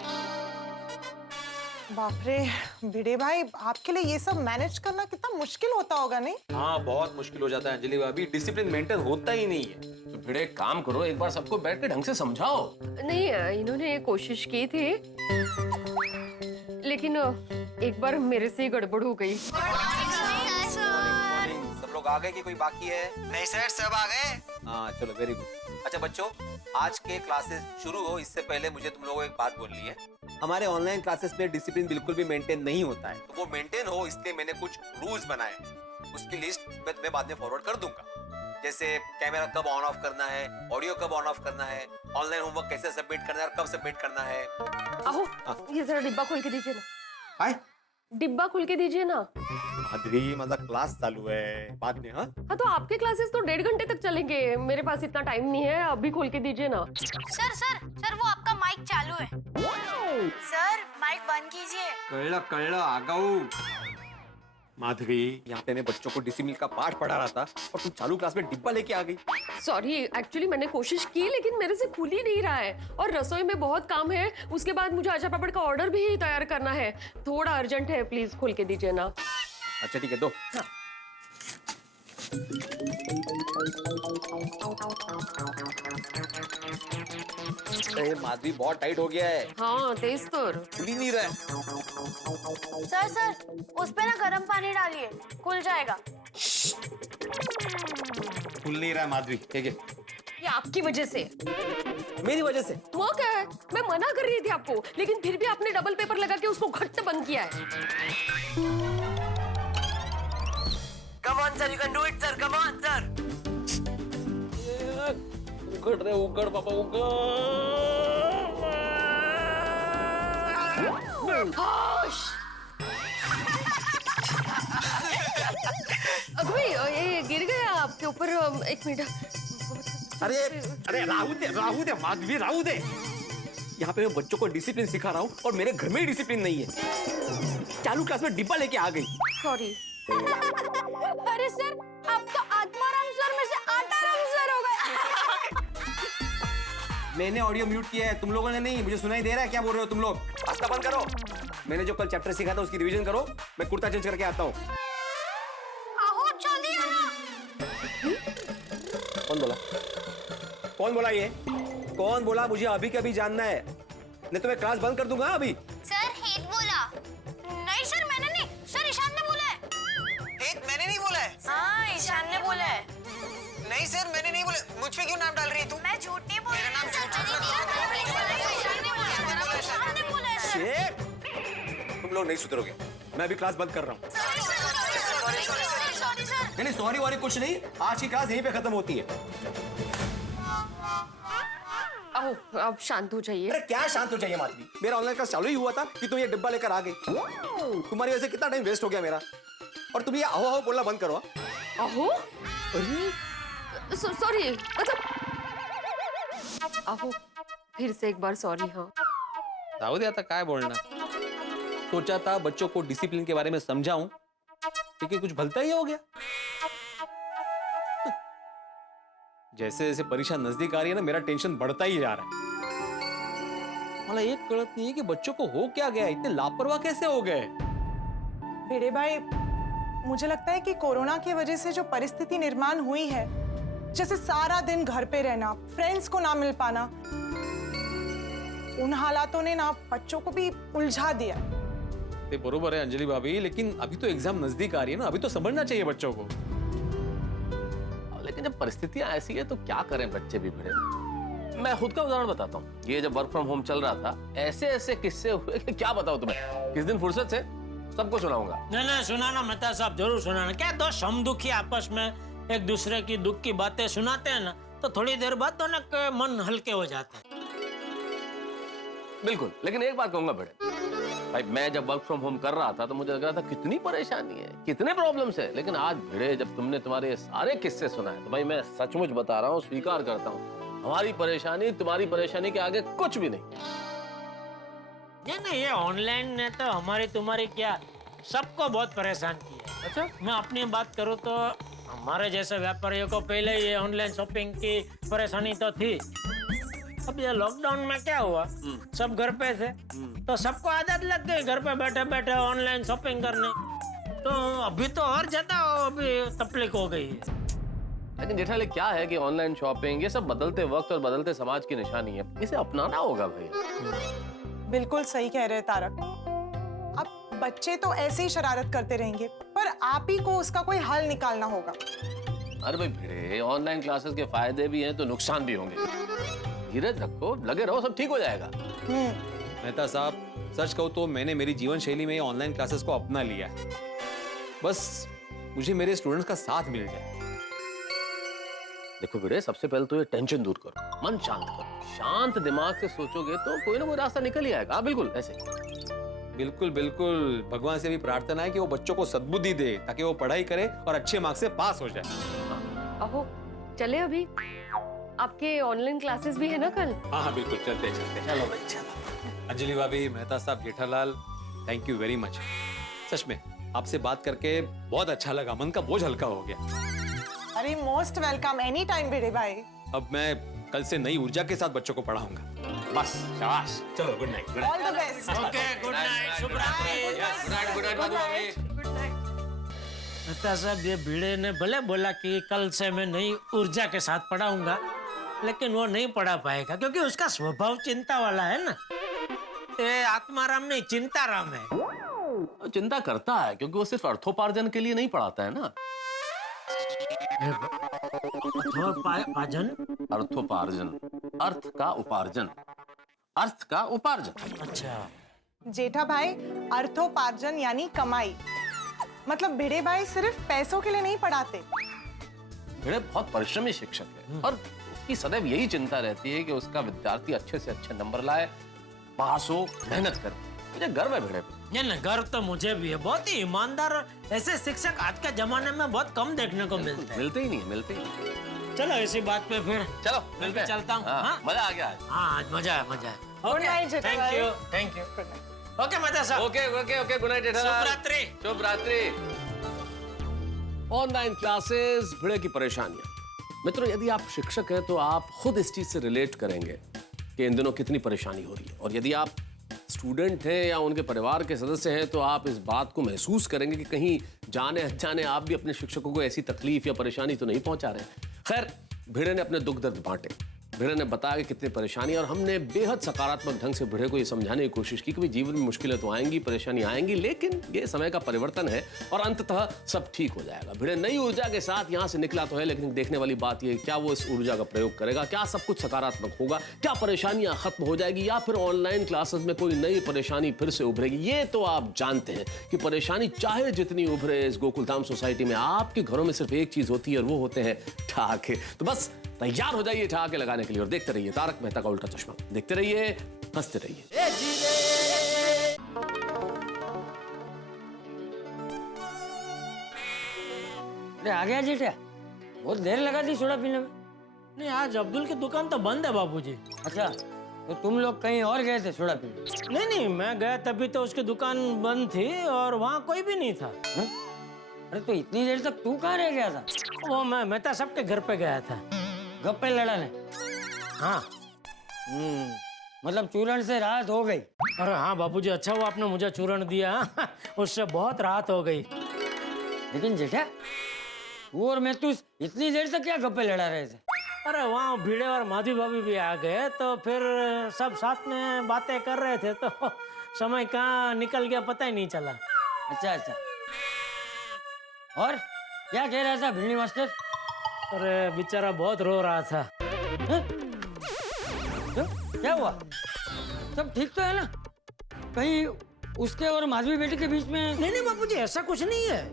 बाप रे भिड़े भाई, आपके लिए ये सब मैनेज करना कितना मुश्किल होता होगा नहीं? हाँ बहुत मुश्किल हो जाता है अंजलि भाभी, डिसिप्लिन मेंटेन होता ही नहीं है। तो फिर एक काम करो, एक बार सबको बैठ के ढंग से समझाओ। नहीं इन्होंने कोशिश की थी, लेकिन एक बार मेरे से गड़बड़ हो गई। सब लोग आ गए कि कोई बाकी है? नहीं सर, सब आ गए। हाँ चलो, वेरी गुड। अच्छा बच्चों, आज के क्लासेस शुरू हो इससे पहले मुझे तुम लोगों को एक बात बोलनी है। हमारे ऑनलाइन क्लासेस में डिसिप्लिन बिल्कुल भी मेंटेन नहीं होता है, तो वो मेंटेन हो इसलिए मैंने कुछ रूल्स बनाए हैं। उसकी लिस्ट मैं तुम्हें बाद में फॉरवर्ड कर दूंगा, जैसे कैमरा कब ऑन ऑफ करना है, ऑडियो कब ऑन ऑफ करना है, ऑनलाइन होमवर्क कैसे सबमिट करना है और कब सबमिट करना है। आहो ये जरा डिब्बा खोल के दीजिए ना। हाय डिब्बा खोल के दीजिए ना। माधवी, मतलब क्लास चालू है, बाद में। हाँ तो आपके क्लासेस तो 1.5 घंटे तक चलेंगे, मेरे पास इतना टाइम नहीं है, अभी खोल के दीजिए ना। सर वो आपका माइक चालू है। सर माइक बंद कीजिए। कळलं आगाऊ। माधवी, यहाँ पे मैं बच्चों को डिसिप्लिन का पाठ पढ़ा रहा था और तुम चालू क्लास में डिब्बा लेके आ गई। सॉरी, एक्चुअली मैंने कोशिश की लेकिन मेरे से खुल ही नहीं रहा है, और रसोई में बहुत काम है, उसके बाद मुझे आचार पापड़ का ऑर्डर भी तैयार करना है, थोड़ा अर्जेंट है, प्लीज खोल के दीजिए ना। अच्छा ठीक है, दो। हाँ। अरे माधवी, बहुत टाइट हो गया है। हाँ तेज तो खुल ही नहीं रहा है। सर उस पे ना गर्म पानी डालिए, खुल जाएगा। खुल नहीं रहा है माधवी। ठीक है, ये आपकी वजह से। मेरी वजह से? वो क्या है, मैं मना कर रही थी आपको, लेकिन फिर भी आपने डबल पेपर लगा के उसको घट्ट बंद किया है। Come on sir, you can do it sir, come on sir. उगड़ रे उगड़ पापा उगड़। अभी ये गिर गया आपके ऊपर, एक मिनट। अरे राहू दे माधवी, राहू दे। यहाँ पे मैं बच्चों को डिसिप्लिन सिखा रहा हूँ और मेरे घर में ही डिसिप्लिन नहीं है। चालू क्लास में डिब्बा लेके आ गई। सॉरी। अरे सर, आप तो आत्माराम सर में से आटाराम सर हो गए। मैंने ऑडियो म्यूट किया है, तुम लोगों ने नहीं। मुझे सुनाई दे रहा है क्या बोल रहे हो तुम लोग। रास्ता बंद करो। मैंने जो कल चैप्टर सीखा था उसकी रिवीजन करो, मैं कुर्ता चेंज करके आता हूँ। कौन बोला ये? कौन बोला? मुझे अभी के अभी जानना है, नहीं तो मैं क्लास बंद कर दूंगा अभी। सर हेत बोला। नहीं सर मैंने नहीं, सर ईशान ने बोला है। हेत मैंने नहीं बोला है। हाँ ईशान ने बोला है। नहीं सर मैंने नहीं बोला, मुझ पे क्यों नाम डाल रही है तू? मैं झूठ नहीं बोल रही। मेरा नाम तुम लोग नहीं सुधरोगे, मैं अभी क्लास बंद कर रहा हूँ। नहीं सॉरी वॉरी कुछ नहीं, आज की क्लास यहीं पे खत्म होती है। आओ अब शांत हो जाइए। अरे क्या शांत हो जाइए माधवी, मेरा ऑनलाइन क्लास चालू ही हुआ था कि तुम ये डिब्बा लेकर आ गई। तुम्हारी वजह से कितना टाइम वेस्ट हो गया मेरा, और तुम ये आहो आहो बोलना बंद करो। आहो? सॉरी, मतलब आहो, फिर से एक बार सॉरी। हाँ जाऊ दे आता, काय बोलना। सोचा था बच्चों को डिसिप्लिन के बारे में समझाऊं, लेकिन कुछ भलता ही हो गया। जैसे जैसे परीक्षा नजदीक आ रही है ना, मेरा टेंशन बढ़ता ही जा रहा है। मला एक कळत नहीं है कि बच्चों को हो क्या गया, इतने लापरवाह कैसे हो गए। भिड़े भाई, मुझे लगता है कि कोरोना की वजह से जो परिस्थिति निर्माण हुई है, जैसे सारा दिन घर पे रहना, फ्रेंड्स को ना मिल पाना, उन हालातों ने ना बच्चों को भी उलझा दिया। ये बरोबर है अंजलि भाभी, लेकिन अभी तो एग्जाम नजदीक आ रही है ना, अभी तो समझना चाहिए बच्चों को। लेकिन जब परिस्थितियां ऐसी है तो क्या करें बच्चे भी भिड़े। मैं खुद का उदाहरण बताता हूँ। ये जब वर्क फ्रॉम होम चल रहा था, ऐसे ऐसे किस्से हुए कि क्या बताऊं तुम्हें। किस दिन फुर्सत से सबको सुनाऊंगा। नहीं सुनाना मेहता साहब, जरूर सुनाना। क्या दो समदुखी आपस में एक दूसरे की दुख की बातें सुनाते हैं ना, तो थोड़ी देर बाद दोनों के मन हल्के हो जाते हैं। बिल्कुल, लेकिन एक बात कहूंगा भिड़े भाई, मैं जब वर्क फ्रॉम होम कर रहा था तो मुझे लग रहा था कितनी परेशानी है, कितने प्रॉब्लम्स है। लेकिन आज भिड़े जब तुमने तुम्हारे ये सारे किस्से सुनाए, तो भाई मैं सचमुच बता रहा हूँ, स्वीकार करता हूँ, हमारी परेशानी तुम्हारी परेशानी के आगे कुछ भी नहीं। ये ऑनलाइन ने तो हमारी तुम्हारी क्या सबको बहुत परेशान किया। अच्छा, मैं अपनी बात करूँ तो हमारे जैसे व्यापारियों को पहले ये ऑनलाइन शॉपिंग की परेशानी तो थी। अब ये लॉकडाउन में क्या हुआ, सब घर पे थे, तो सबको आदत लग गई घर पे बैठे बैठे ऑनलाइन शॉपिंग करने। तो अभी तो और ज्यादा अभी तकलीफ हो गई है। लेकिन जेठालाल क्या है कि ऑनलाइन शॉपिंग ये सब बदलते वक्त और बदलते समाज की निशानी है, इसे अपनाना होगा भाई। बिल्कुल सही कह रहे हैं तारक। अब बच्चे तो ऐसे ही शरारत करते रहेंगे, पर आप ही को उसका कोई हल निकालना होगा। अरे भाई भिड़े, ऑनलाइन क्लासेस के फायदे भी हैं तो नुकसान भी होंगे। धीरज रखो, लगे रहो, सब ठीक हो जाएगा। मेहता साहब, सच कहूं तो मैंने मेरी जीवन शैली में ऑनलाइन क्लासेस को अपना लिया है। बस मुझे मेरे स्टूडेंट्स का साथ मिल जाए। देखो भिड़े, सबसे पहले तो ये टेंशन दूर करो, मन शांत करो। शांत दिमाग से सोचोगे तो कोई ना कोई रास्ता निकल ही आएगा। बिल्कुल ऐसे। बिल्कुल बिल्कुल, भगवान से भी प्रार्थना है कि वो बच्चों को सद्बुद्धि दे, ताकि वो पढ़ाई करे और अच्छे मार्क्स से पास हो जाए। अहो चले, अभी आपके ऑनलाइन क्लासेस भी है ना कल? हाँ बिल्कुल, चलते चलो भाई चलो। अंजलि भाभी, मेहता साहब, Jethalal, thank you very much. सच में आपसे बात करके बहुत अच्छा लगा, मन का बोझ हल्का हो गया। अरे मोस्ट वेलकम, एनी टाइम भिड़े भाई। अब मैं कल से नई ऊर्जा के साथ बच्चों को पढ़ाऊंगा। बस शाबाश, चलो good night. All the best. Okay, good night, शुभ रात्रि। Good night. मेहता साहब, ये भिड़े ने भले बोला कि कल से मैं नई ऊर्जा के साथ पढ़ाऊंगा, लेकिन वो नहीं पढ़ा पाएगा क्योंकि उसका स्वभाव चिंता वाला है ना। ये आत्माराम नहीं, चिंताराम है। चिंता करता है क्योंकि वो सिर्फ अर्थोपार्जन के लिए नहीं पढ़ाता है ना। अर्थोपार्जन, अर्थ का उपार्जन, अर्थ का उपार्जन। अच्छा जेठा भाई, अर्थोपार्जन यानी कमाई। मतलब भिड़े भाई सिर्फ पैसों के लिए नहीं पढ़ाते। भिड़े बहुत परिश्रमी शिक्षक है और उसकी सदैव यही चिंता रहती है कि उसका विद्यार्थी अच्छे से अच्छे नंबर लाए, पास हो, मेहनत करे। मुझे गर्व है भिड़े पे। नहीं, गर्व तो मुझे भी है। बहुत ही ईमानदार और ऐसे शिक्षक आज के जमाने में बहुत कम देखने को मिलते हैं। मिलते ही नहीं, मिलते ही नहीं। चलो इसी बात पे फिर चलो मिलते हैं। चलता हूँ। हाँ, मजा आ गया। हाँ आज मजा है, मजा है। गुड नाइट जेठा भाई। Thank you. ओके मेहता साहब। Okay, good night Jethalal. शुभ रात्रि। ऑनलाइन क्लासेस, भिड़े की परेशानियां। मित्रों, यदि आप शिक्षक हैं तो आप खुद इस चीज से रिलेट करेंगे कि इन दिनों कितनी परेशानी हो रही है। और यदि आप स्टूडेंट हैं या उनके परिवार के सदस्य हैं तो आप इस बात को महसूस करेंगे कि कहीं जाने अनजाने आप भी अपने शिक्षकों को ऐसी तकलीफ या परेशानी तो नहीं पहुंचा रहे हैं। खैर, भिड़े ने अपने दुख दर्द बांटे, भिड़े ने बताया कि कितनी परेशानी, और हमने बेहद सकारात्मक ढंग से भिड़े को ये समझाने की कोशिश की कि जीवन में मुश्किलें तो आएंगी, परेशानी आएंगी, लेकिन ये समय का परिवर्तन है और अंततः सब ठीक हो जाएगा। भिड़े नई ऊर्जा के साथ यहाँ से निकला तो है, लेकिन देखने वाली बात ये, क्या वो इस ऊर्जा का प्रयोग करेगा? क्या सब कुछ सकारात्मक होगा? क्या परेशानियां खत्म हो जाएगी या फिर ऑनलाइन क्लासेस में कोई नई परेशानी फिर से उभरेगी? ये तो आप जानते हैं कि परेशानी चाहे जितनी उभरे इस गोकुलधाम सोसाइटी में, आपके घरों में सिर्फ एक चीज होती है और वो होते हैं ठहाके। तो बस तैयार हो जाइए ठहाके लगाने के लिए और देखते रहिए तारक मेहता का उल्टा चश्मा। देखते रहिए, हंसते रहिए। अरे आ गया जेठा, बहुत देर लगा दी सोडा पीने में। नहीं, आज अब्दुल की दुकान तो बंद है बाबूजी। अच्छा, तो तुम लोग कहीं और गए थे सोडा पीने? नहीं नहीं, मैं गया तभी तो उसकी दुकान बंद थी और वहाँ कोई भी नहीं था। हाँ? अरे तो इतनी देर तक तू कहाँ रह गया था? वो मैं मेहता सबके घर पे गया था। गप्पे लड़ाने? हाँ। मतलब चूरण से राहत हो गई? अरे हाँ बापूजी, अच्छा हुआ आपने मुझे चूरण दिया, उससे बहुत राहत हो गई। लेकिन जेठा, तू और मैं तू इतनी देर तक क्या गप्पे लड़ा रहे थे? अरे वहाँ भिड़े और माधवी भाभी भी आ गए तो फिर सब साथ में बातें कर रहे थे तो समय कहाँ निकल गया पता ही नहीं चला। अच्छा अच्छा। और क्या कह रहा था भिड़ी मास्टर? अरे बेचारा बहुत रो रहा था। क्या हुआ? सब ठीक तो है ना? कहीं उसके और माधवी बेटी के बीच में? नहीं नहीं बापूजी, ऐसा कुछ नहीं है।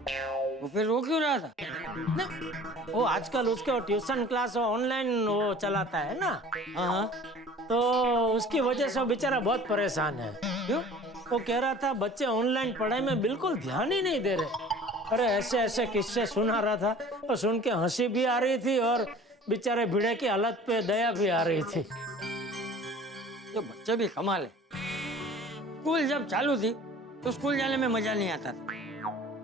वो फिर रो क्यों रहा था? वो आजकल उसके ट्यूशन क्लास ऑनलाइन वो चलाता है ना। हाँ। तो उसकी वजह से बेचारा बहुत परेशान है। क्यों? वो कह रहा था बच्चे ऑनलाइन पढ़ाई में बिल्कुल ध्यान ही नहीं दे रहे। अरे ऐसे ऐसे किस्से सुना रहा था और सुन के हंसी भी आ रही थी और बेचारे भिड़े की हालत पे दया भी आ रही थी। ये बच्चे भी कमाल है। स्कूल जब चालू थी तो स्कूल जाने में मजा नहीं आता था।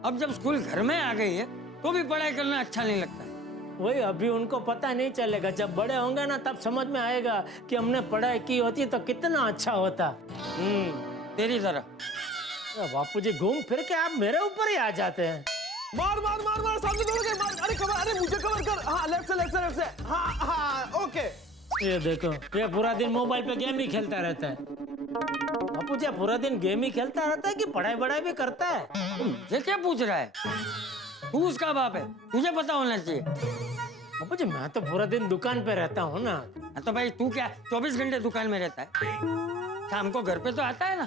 अब जब स्कूल घर में आ गई है तो भी पढ़ाई करना अच्छा नहीं लगता। वही अभी उनको पता नहीं चलेगा, जब बड़े होंगे ना तब समझ में आएगा कि हमने पढ़ाई की होती तो कितना अच्छा होता। तेरी तरह। बापूजी घूम फिर के आप मेरे ऊपर ही आ जाते हैं। मार मार मार मार, सामने दौड़ गए, मार। अरे कवर, अरे मुझे कवर कर। हाँ लेफ्ट से लेफ्ट से लेफ्ट से। हाँ हाँ ओके। ये देखो, ये पूरा दिन मोबाइल पे गेम ही खेलता रहता है। बापूजी पूरा दिन गेम ही खेलता रहता है कि पढ़ाई वढ़ाई भी करता है? मुझे क्या पूछ रहा है? तू उसका बाप है, तुझे पता होना चाहिए। बापूजी मैं तो पूरा दिन दुकान पे रहता हूँ ना। तो भाई तू क्या 24 घंटे दुकान में रहता है? शाम को घर पे तो आता है ना।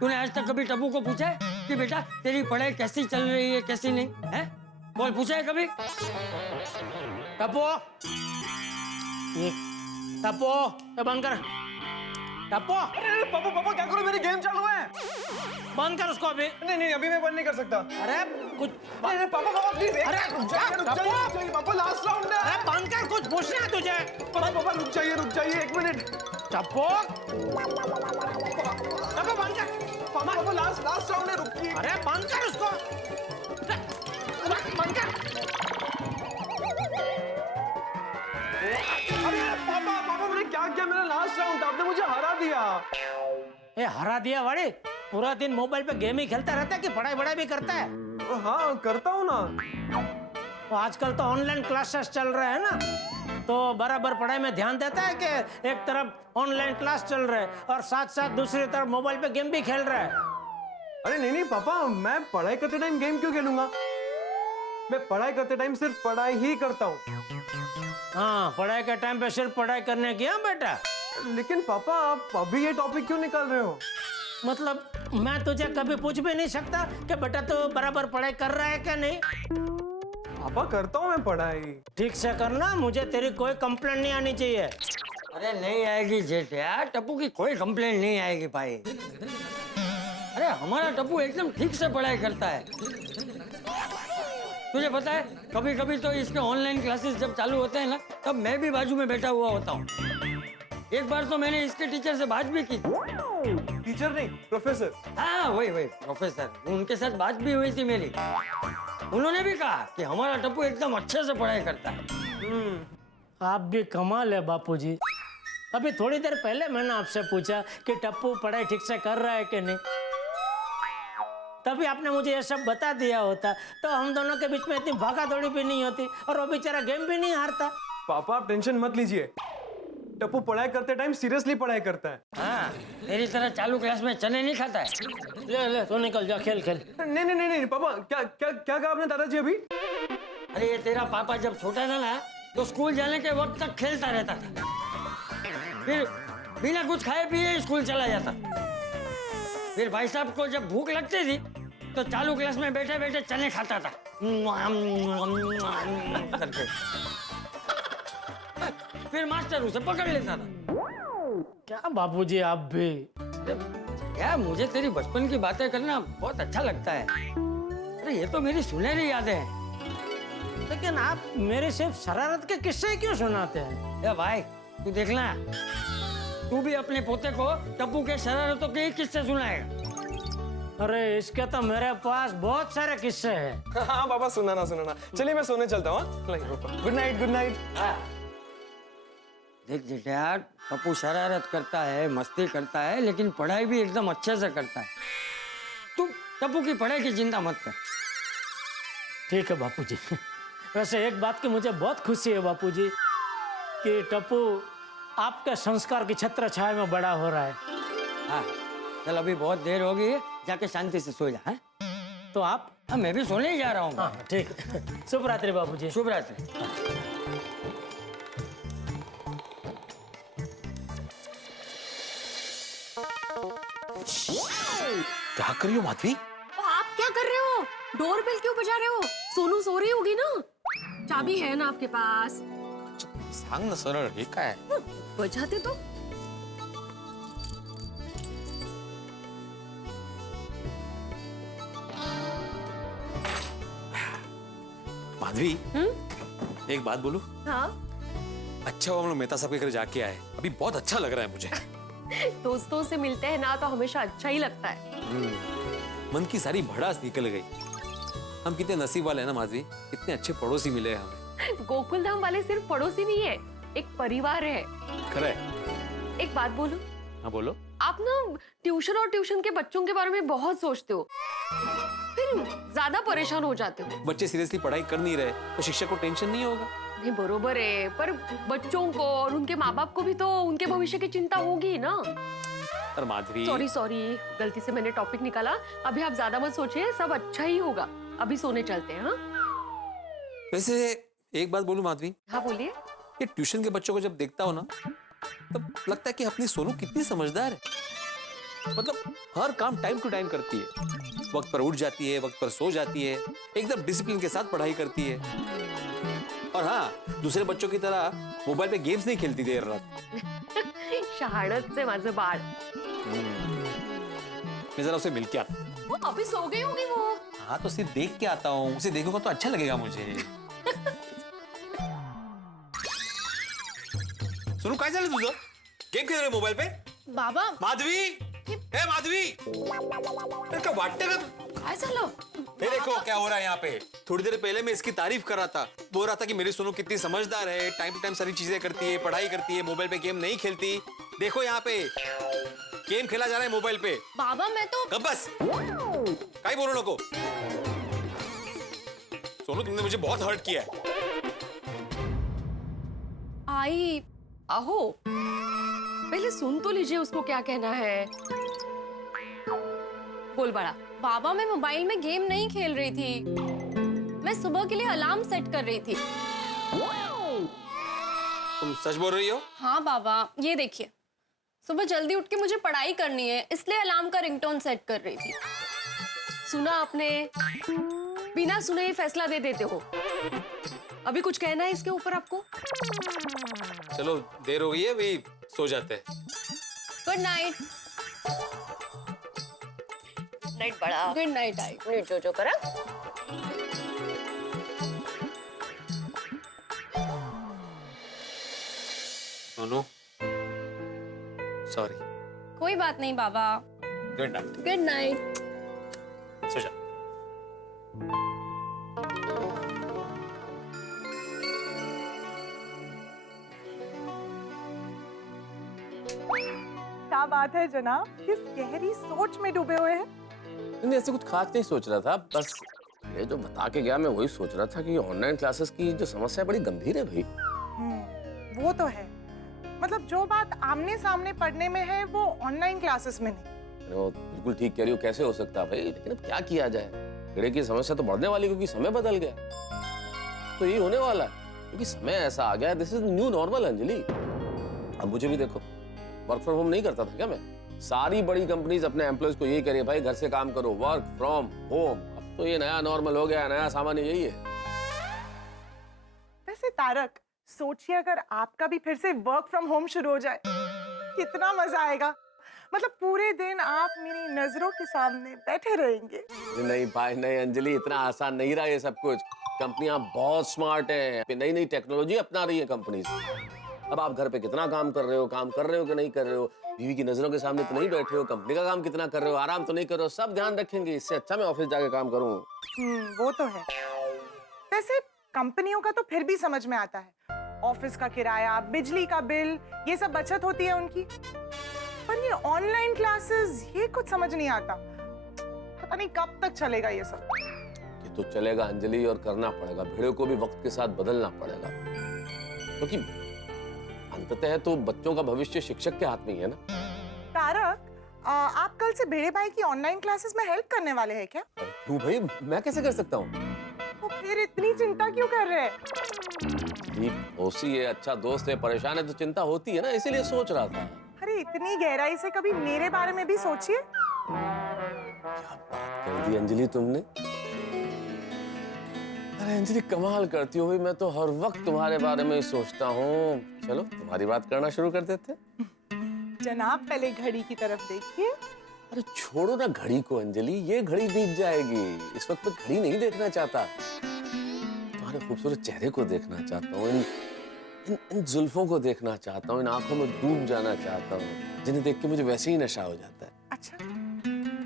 तूने आज तक कभी टप्पू को पूछा है कि बेटा तेरी पढ़ाई कैसी चल रही है कैसी नहीं है? बोल, पूछा है कभी? टप्पू, टप्पू ये बंद कर। टप्पू, अरे पापा पापा क्या करो, मेरी गेम चालू है। बंद कर उसको अभी। नहीं नहीं अभी मैं बंद नहीं कर सकता। अरे कुछ, अरे पापा पापा प्लीज। अरे रुक जाइए पापा, लास्ट राउंड है। अरे बंद कर, कुछ पूछना है तुझे। पापा पापा रुक जाइए 1 मिनट। टप्पू, टप्पू बंद कर। पापा पापा लास्ट राउंड है, रुकिए। अरे बंद कर उसको, बंद कर। अरे पापा पापा मैंने क्या किया? मेरा लास्ट राउंड था, आपने मुझे हरा दिया। ए हरा दिया वाड़ी? पूरा दिन मोबाइल पे गेम ही खेलता रहता है कि पढ़ाई वढ़ाई भी करता है? हाँ करता हूँ ना। तो आजकल तो ऑनलाइन क्लासेस चल रहे हैं ना, तो बराबर पढ़ाई में ध्यान देता है कि एक तरफ ऑनलाइन क्लास चल रहा है और साथ साथ दूसरी तरफ मोबाइल पे गेम भी खेल रहा है? अरे नहीं नहीं पापा, मैं पढ़ाई करते टाइम गेम क्यों खेलूंगा? मैं पढ़ाई करते टाइम सिर्फ पढ़ाई ही करता हूँ। हाँ, पढ़ाई के टाइम पे सिर्फ पढ़ाई करने की? हाँ बेटा। लेकिन पापा आप अभी ये टॉपिक क्यों निकाल रहे हो? मतलब मैं तुझे कभी पूछ भी नहीं सकता कि बेटा तू बराबर पढ़ाई कर रहा है क्या नहीं? पापा करता हूँ मैं पढ़ाई। ठीक से करना, मुझे तेरी कोई कंप्लेंट नहीं आनी चाहिए। अरे नहीं आएगी जेठा, टप्पू की कोई कंप्लेंट नहीं आएगी भाई। अरे हमारा टप्पू एकदम ठीक से पढ़ाई करता है। तुझे पता है कभी कभी तो इसके ऑनलाइन क्लासेस जब चालू होते हैं ना, तब मैं भी बाजू में बैठा हुआ होता हूँ। एक बार तो मैंने इसके टीचर से बात भी की। टीचर नहीं, प्रोफेसर। हाँ वही प्रोफेसर, उनके साथ बात भी हुई थी मेरी। उन्होंने भी कहा कि हमारा टप्पू एकदम अच्छे से पढ़ाई करता है। आप भी कमाल है बापूजी। अभी थोड़ी देर पहले मैंने आपसे पूछा कि टप्पू पढ़ाई ठीक से कर रहा है कि नहीं, तभी आपने मुझे ये सब बता दिया होता तो हम दोनों के बीच में इतनी भागा दौड़ी भी नहीं होती और वो बेचारा गेम भी नहीं हारता। पापा आप टेंशन मत लीजिए, टप्पू पढ़ाई करते टाइम सीरियसली पढ़ाई करता है। हाँ, तेरी तरह चालू क्लास में चने नहीं खाता है। ले तो निकल जा, खेल खेल। नहीं पापा, क्या क्या क्या कहा आपने दादाजी अभी? अरे ये तेरा पापा जब छोटा था ना तो स्कूल जाने के वक्त तक खेलता रहता था, फिर बिना कुछ खाए पिए स्कूल चला जाता। फिर भाई साहब को जब भूख लगती थी तो चालू क्लास में बैठे बैठे चने खाता था करके। फिर मास्टर उसे पकड़ लेता था। क्या बाबूजी आप भी? क्या मुझे तेरी बचपन की बातें करना बहुत अच्छा लगता है। अरे ये तो मेरी सुनहरी यादें हैं। लेकिन आप मेरे सिर्फ शरारत के किस्से क्यों सुनाते हैं? भाई तू देखना, तू भी अपने पोते को टप्पू के शरारतों के ही किस्से सुनाएगा। अरे इसके तो मेरे पास बहुत सारे किस्से हैं। हाँ पापा, सुनाना। चलिए मैं सोने चलता हूँ। Good night. देख जेठा, टप्पू शरारत करता है, मस्ती करता है, लेकिन पढ़ाई भी एकदम अच्छे से करता है। तू टप्पू की पढ़ाई की चिंता मत कर। ठीक है बापूजी। वैसे एक बात की मुझे बहुत खुशी है बापूजी कि टप्पू आपके संस्कार की छत्र छाया में बड़ा हो रहा है। हाँ, चल अभी बहुत देर हो गई है, जाके शांति से सो जा। हाँ? तो आप? हाँ, मैं भी सोने ही जा रहा हूँ। हाँ ठीक है। शुभ रात्रि बापूजी। शुभ रात्रि। क्या कर रही हो माधवी? आप क्या कर रहे हो? डोर बेल क्यों बजा रहे हो? सोनू सो रही होगी ना? चाबी है ना आपके पास? सांग ना सरळ, हे काय? बजाते तो। माधवी, एक बात बोलूं? हाँ? अच्छा हुआ हम लोग मेहता साहब के घर जाके आए। अभी बहुत अच्छा लग रहा है मुझे। दोस्तों से मिलते हैं ना तो हमेशा अच्छा ही लगता है। मन की सारी भड़ास निकल गई। हम कितने नसीब वाले हैं ना माधवी, इतने अच्छे पड़ोसी मिले हैं हमें। गोकुल धाम वाले सिर्फ पड़ोसी नहीं है, एक परिवार है। खरा है। एक बात बोलूं? हाँ बोलो। आप ना ट्यूशन के बच्चों के बारे में बहुत सोचते हो, फिर ज्यादा परेशान हो जाते हो। बच्चे सीरियसली पढ़ाई कर नहीं रहे तो शिक्षक को टेंशन नहीं होगा। नहीं बरोबर है, पर बच्चों को और उनके माँ बाप को भी तो उनके भविष्य की चिंता होगी ना। पर माधवी, सॉरी, गलती से मैंने टॉपिक निकाला। अभी आप ज्यादा मत सोचिए, सब अच्छा ही होगा। अभी सोने चलते हैं। हाँ? वैसे एक बात बोलूं माधवी? हाँ बोलिए। ये ट्यूशन के बच्चों को जब देखता हो ना, तब लगता है कि अपनी सोनू कितनी समझदार है। मतलब हर काम टाइम टू टाइम करती है, वक्त पर उठ जाती है, वक्त पर सो जाती है, एकदम डिसिप्लिन के साथ पढ़ाई करती है। और हाँ, दूसरे बच्चों की तरह मोबाइल पे गेम्स नहीं खेलती देर रात। शहाणत से माझं बाळ। मैं जरा उसे मिल के आता। वो अभी सो गई होगी वो। हाँ तो उसे देख के आता हूँ, उसे देखूंगा तो अच्छा लगेगा मुझे। सोनू काय झालं तुझं? गेम खेळ रहे मोबाईल पे? बाबा माधवी, ए माधवी, अरे क्या वाटतं का? काय झालं? ये देखो क्या हो रहा है यहाँ पे। थोड़ी देर पहले मैं इसकी तारीफ कर रहा था, बोल रहा था कि मेरी सोनू कितनी समझदार है, टाइम टू टाइम सारी चीजें करती है, पढ़ाई करती है, मोबाइल पे गेम नहीं खेलती। देखो यहाँ पे गेम खेला जा रहा है मोबाइल पे। बाबा मैं तो कब बस, काय बोलो नको। सोनू तुमने मुझे बहुत हर्ट किया है। आई आहो, पहले सुन तो लीजिए उसको क्या कहना है। बोल बड़ा। बाबा मैं मोबाइल में गेम नहीं खेल रही थी, मैं सुबह के लिए अलार्म सेट कर रही थी। तुम सच बोल रही हो? हाँ बाबा, ये देखिए, सुबह जल्दी उठ के मुझे पढ़ाई करनी है, इसलिए अलार्म का रिंगटोन सेट कर रही थी। सुना आपने? बिना सुने ही फैसला दे देते हो। अभी कुछ कहना है इसके ऊपर आपको? चलो देर हो गई है, अभी सो जाते हैं। Good night. नाइट बड़ा। गुड नाइट आई। नीट जो जो करा। सोनू सॉरी। कोई बात नहीं बाबा। Good night. Good night. सो जा। क्या बात है जनाब, किस गहरी सोच में डूबे हुए हैं। नहीं ऐसे कुछ खास नहीं सोच रहा था, बस ये जो बता के गया मैं वही सोच रहा था कि ऑनलाइन क्लासेस की जो समस्या है बड़ी गंभीर है भाई। वो तो है, मतलब जो बात आमने सामने पढ़ने में है वो ऑनलाइन क्लासेस में नहीं। वो बिल्कुल ठीक कह रही हो, कैसे हो सकता है भाई, लेकिन अब क्या किया जाए, कीड़े की समस्या तो बढ़ने वाली क्योंकि समय बदल गया, तो यही होने वाला है क्योंकि समय ऐसा आ गया। This is new normal Anjali. अब मुझे भी देखो, वर्क फ्रॉम होम नहीं करता था क्या मैं? सारी बड़ी कंपनीज अपने एम्प्लॉयज को यही कह रही है, भाई घर से काम करो, वर्क फ्रॉम होम। अब तो ये नया नॉर्मल हो गया, नया सामान्य यही है। वैसे तारक, सोचिए अगर आपका भी फिर से वर्क फ्रॉम होम शुरू हो जाए, कितना मजा आएगा। मतलब पूरे दिन आप मेरी नजरों के सामने बैठे रहेंगे। नहीं भाई नहीं अंजलि, इतना आसान नहीं रहा ये सब कुछ। कंपनियां बहुत स्मार्ट हैं, नई नई टेक्नोलॉजी अपना रही है कंपनीज। अब आप घर पे कितना काम कर रहे हो कि नहीं कर रहे हो, बीवी की नजरों के सामने तो नहीं बैठे हो, कंपनी का काम कितना कर रहे हो, आराम तो नहीं कर रहे हो, सब ध्यान रखेंगे। इससे अच्छा मैं ऑफिस जाके काम करूँ। वो तो है। वैसे कंपनियों का तो फिर भी समझ में आता है, ऑफिस का किराया, बिजली का बिल, ये सब बचत होती है उनकी। पर ये ऑनलाइन क्लासेस, ये कुछ समझ नहीं आता। पता नहीं कब तक चलेगा ये सब। ये तो चलेगा अंजलि, और करना पड़ेगा। भेड़ों को भी वक्त के साथ बदलना पड़ेगा, क्योंकि अंततः तो बच्चों का भविष्य शिक्षक के हाथ में ही है ना। तारक, आप कल से भेड़े भाई की ऑनलाइन क्लासेस में हेल्प करने वाले हैं क्या? क्यों भाई, मैं कैसे कर सकता हूँ? तो फिर इतनी चिंता क्यों कर रहे हैं? होशी है, अच्छा दोस्त है, परेशान है तो चिंता होती है ना, इसीलिए सोच रहा था। अरे इतनी गहराई से कभी मेरे बारे में भी सोचिए। क्या बात कर दी अंजलि तुमने। अरे अंजलि कमाल करती हो भाई, मैं तो हर वक्त तुम्हारे बारे में ही सोचता हूँ। चलो तुम्हारी बात करना शुरू कर देते। जनाब पहले घड़ी की तरफ देखिए। अरे छोड़ो ना घड़ी को अंजलि, ये घड़ी बीत जाएगी। इस वक्त मैं घड़ी नहीं देखना चाहता, तुम्हारे खूबसूरत चेहरे को देखना चाहता हूँ, इन जुल्फों को देखना चाहता हूँ, इन आंखों में डूब जाना चाहता हूँ, जिन्हें देख के मुझे वैसे ही नशा हो जाता है। अच्छा,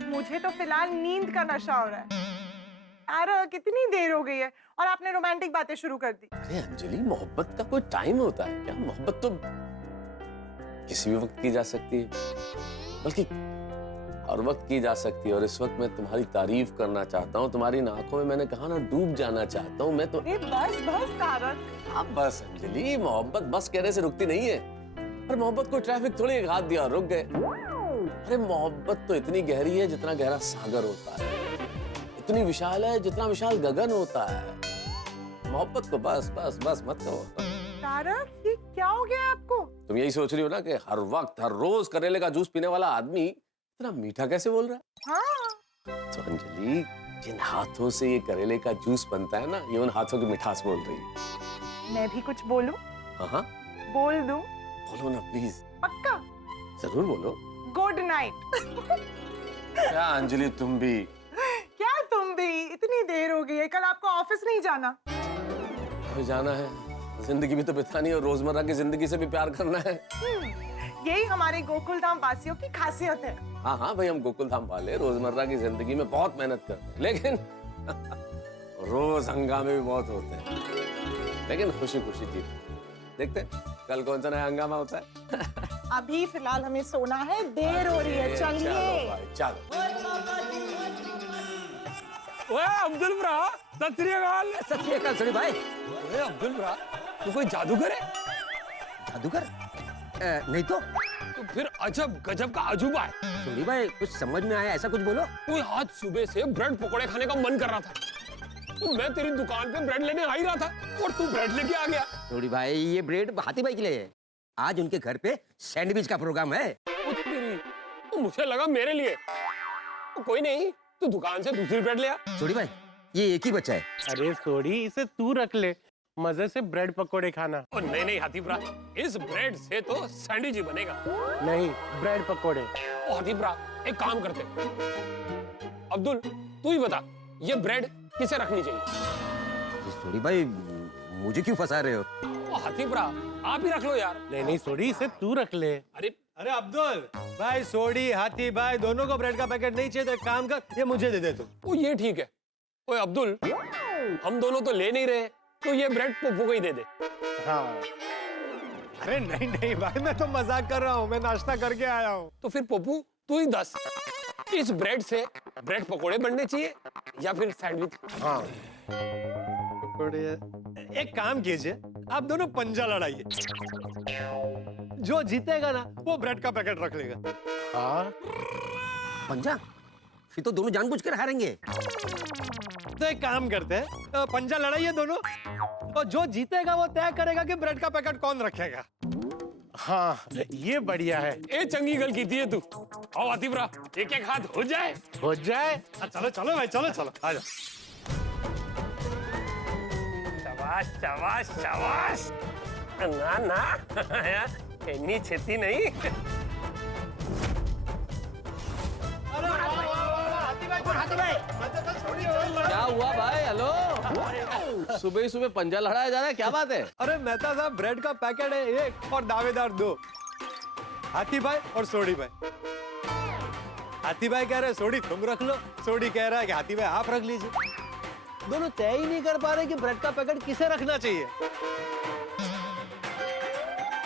मुझे तो फिलहाल नींद का नशा हो रहा है। तारक, कितनी देर हो गई है और आपने रोमांटिक बातें शुरू कर दी। अरे अंजलि, मोहब्बत का कोई टाइम होता है क्या? मोहब्बत तो किसी भी वक्त की जा सकती है, बल्कि हर वक्त की जा सकती है। और इस वक्त मैं तुम्हारी तारीफ करना चाहता हूँ, तुम्हारी इन आंखों में मैंने कहा ना डूब जाना चाहता हूँ मैं तो। बस तारक। अब बस अंजलि, मोहब्बत बस कहने से रुकती नहीं है। पर मोहब्बत को ट्रैफिक थोड़ी एक हाथ दिया और रुक गए। अरे मोहब्बत तो इतनी गहरी है जितना गहरा सागर होता है, इतनी विशाल है जितना विशाल गगन होता है। मोहब्बत को बस बस बस मत कहो। तारक, ये क्या हो गया आपको? तुम यही सोच रही हो ना कि हर वक्त हर रोज करेले का जूस पीने वाला आदमी इतना मीठा कैसे बोल रहा है? हाँ। तो अंजलि, जिन हाथों से ये करेले का जूस बनता है ना, ये उन हाथों की मिठास बोल रही है। मैं भी कुछ बोलूं? हाँ, बोल दूं? बोलो ना प्लीज। पक्का? जरूर बोलो। Good night. क्या अंजलि तुम भी? क्या तुम भी? इतनी देर हो गई है, कल आपको ऑफिस नहीं जाना? हमें जाना है, जिंदगी भी तो बितानी है और रोजमर्रा की जिंदगी से भी प्यार करना है। यही हमारे गोकुल धाम वासियों की खासियत है। हाँ हाँ भाई, हम गोकुल धाम वाले रोजमर्रा की जिंदगी में बहुत मेहनत करते हैं, लेकिन रोज हंगामे भी बहुत होते हैं, लेकिन खुशी खुशी जीते। देखते हैं कल कौन सा नया हंगामा होता है। अभी फिलहाल हमें सोना है, देर हो रही है, चलिए। चलो भाई चलो। ओए अब्दुल भरा, सत श्री अकाल। सत श्री अकाल सनी भाई। ओए अब्दुल भरा, तू कोई जादूगर है? जादूगर? नहीं तो फिर अजब गजब का अजूबा है। सोनी भाई, कुछ समझ में आया ऐसा कुछ बोलो। कोई आज सुबह से ब्रेड पकोड़े खाने का मन कर रहा था, तो मैं तेरी दुकान पे ब्रेड लेने आ ही रहा था और तू ब्रेड लेके आ गया। सोनी भाई, ये ब्रेड हाथी भाई के लिए है, आज उनके घर पे सैंडविच का प्रोग्राम है। तो मुझे लगा मेरे लिए। तो कोई नहीं, तू दुकान से दूसरी ब्रेड ले आ। सोनी भाई, ये एक ही बच्चा है। अरे सोडी, इसे तू रख ले, मजे से ब्रेड पकोड़े खाना। और नहीं नहीं हाथीप्रा, इस ब्रेड से तो सैंडविच ही बनेगा। नहीं, ब्रेड पकोड़े। ओ हाथीप्रा, एक काम करते, अब्दुल तू ही बता, ये ब्रेड किसे रखनी चाहिए? सोनी भाई, मुझे क्यों फंसा रहे हो? ओ हाथीप्रा, आप ही रख लो यार। नहीं नहीं सोडी, इसे तू रख ले। अरे अब्दुल भाई, सोडी हाथी भाई दोनों को ब्रेड का पैकेट नहीं चाहिए तो एक काम कर, ये मुझे दे दे तू। ओ ये ठीक है। ओए अब्दुल, हम दोनों तो ले नहीं रहे, तो ये ब्रेड पप्पू को ही दे दे। हाँ। अरे नहीं नहीं भाई, मैं तो मजाक कर रहा हूँ, मैं नाश्ता करके आया हूँ। तो फिर पप्पू तू ही दस, इस ब्रेड से ब्रेड पकोड़े बनने चाहिए या फिर सैंडविच? हाँ पकोड़े। एक काम कीजिए, आप दोनों पंजा लड़ाइए, जो जीतेगा ना वो ब्रेड का पैकेट रख लेगा। हाँ पंजा? फिर तो दोनों जानबूझ कर हारेंगे। तो एक काम करते हैं, पंजा लड़ाइए दोनों, और जो जीतेगा वो तय करेगा कि ब्रेड का पैकेट कौन रखेगा। हाँ ये बढ़िया है। ए चंगी गल की थी तू। आओ आतिफरा, एक एक हाथ हो जाए। हो जाए? चलो चलो भाई, चलो चलो आ जाओ। शाबाश शाबाश शाबाश। ना ना इतनी छेती नहीं। क्या हुआ भाई? हेलो सुबह ही सुबह पंजा लड़ाया जा रहा है, क्या बात है? अरे मेहता साहब, ब्रेड का पैकेट है 1 और दावेदार 2। हाथी भाई और सोडी भाई। हाथी भाई कह रहे हैं सोडी तुम रख लो, सोडी कह रहा है कि हाथी भाई आप रख लीजिए। दोनों तय ही नहीं कर पा रहे कि ब्रेड का पैकेट किसे रखना चाहिए।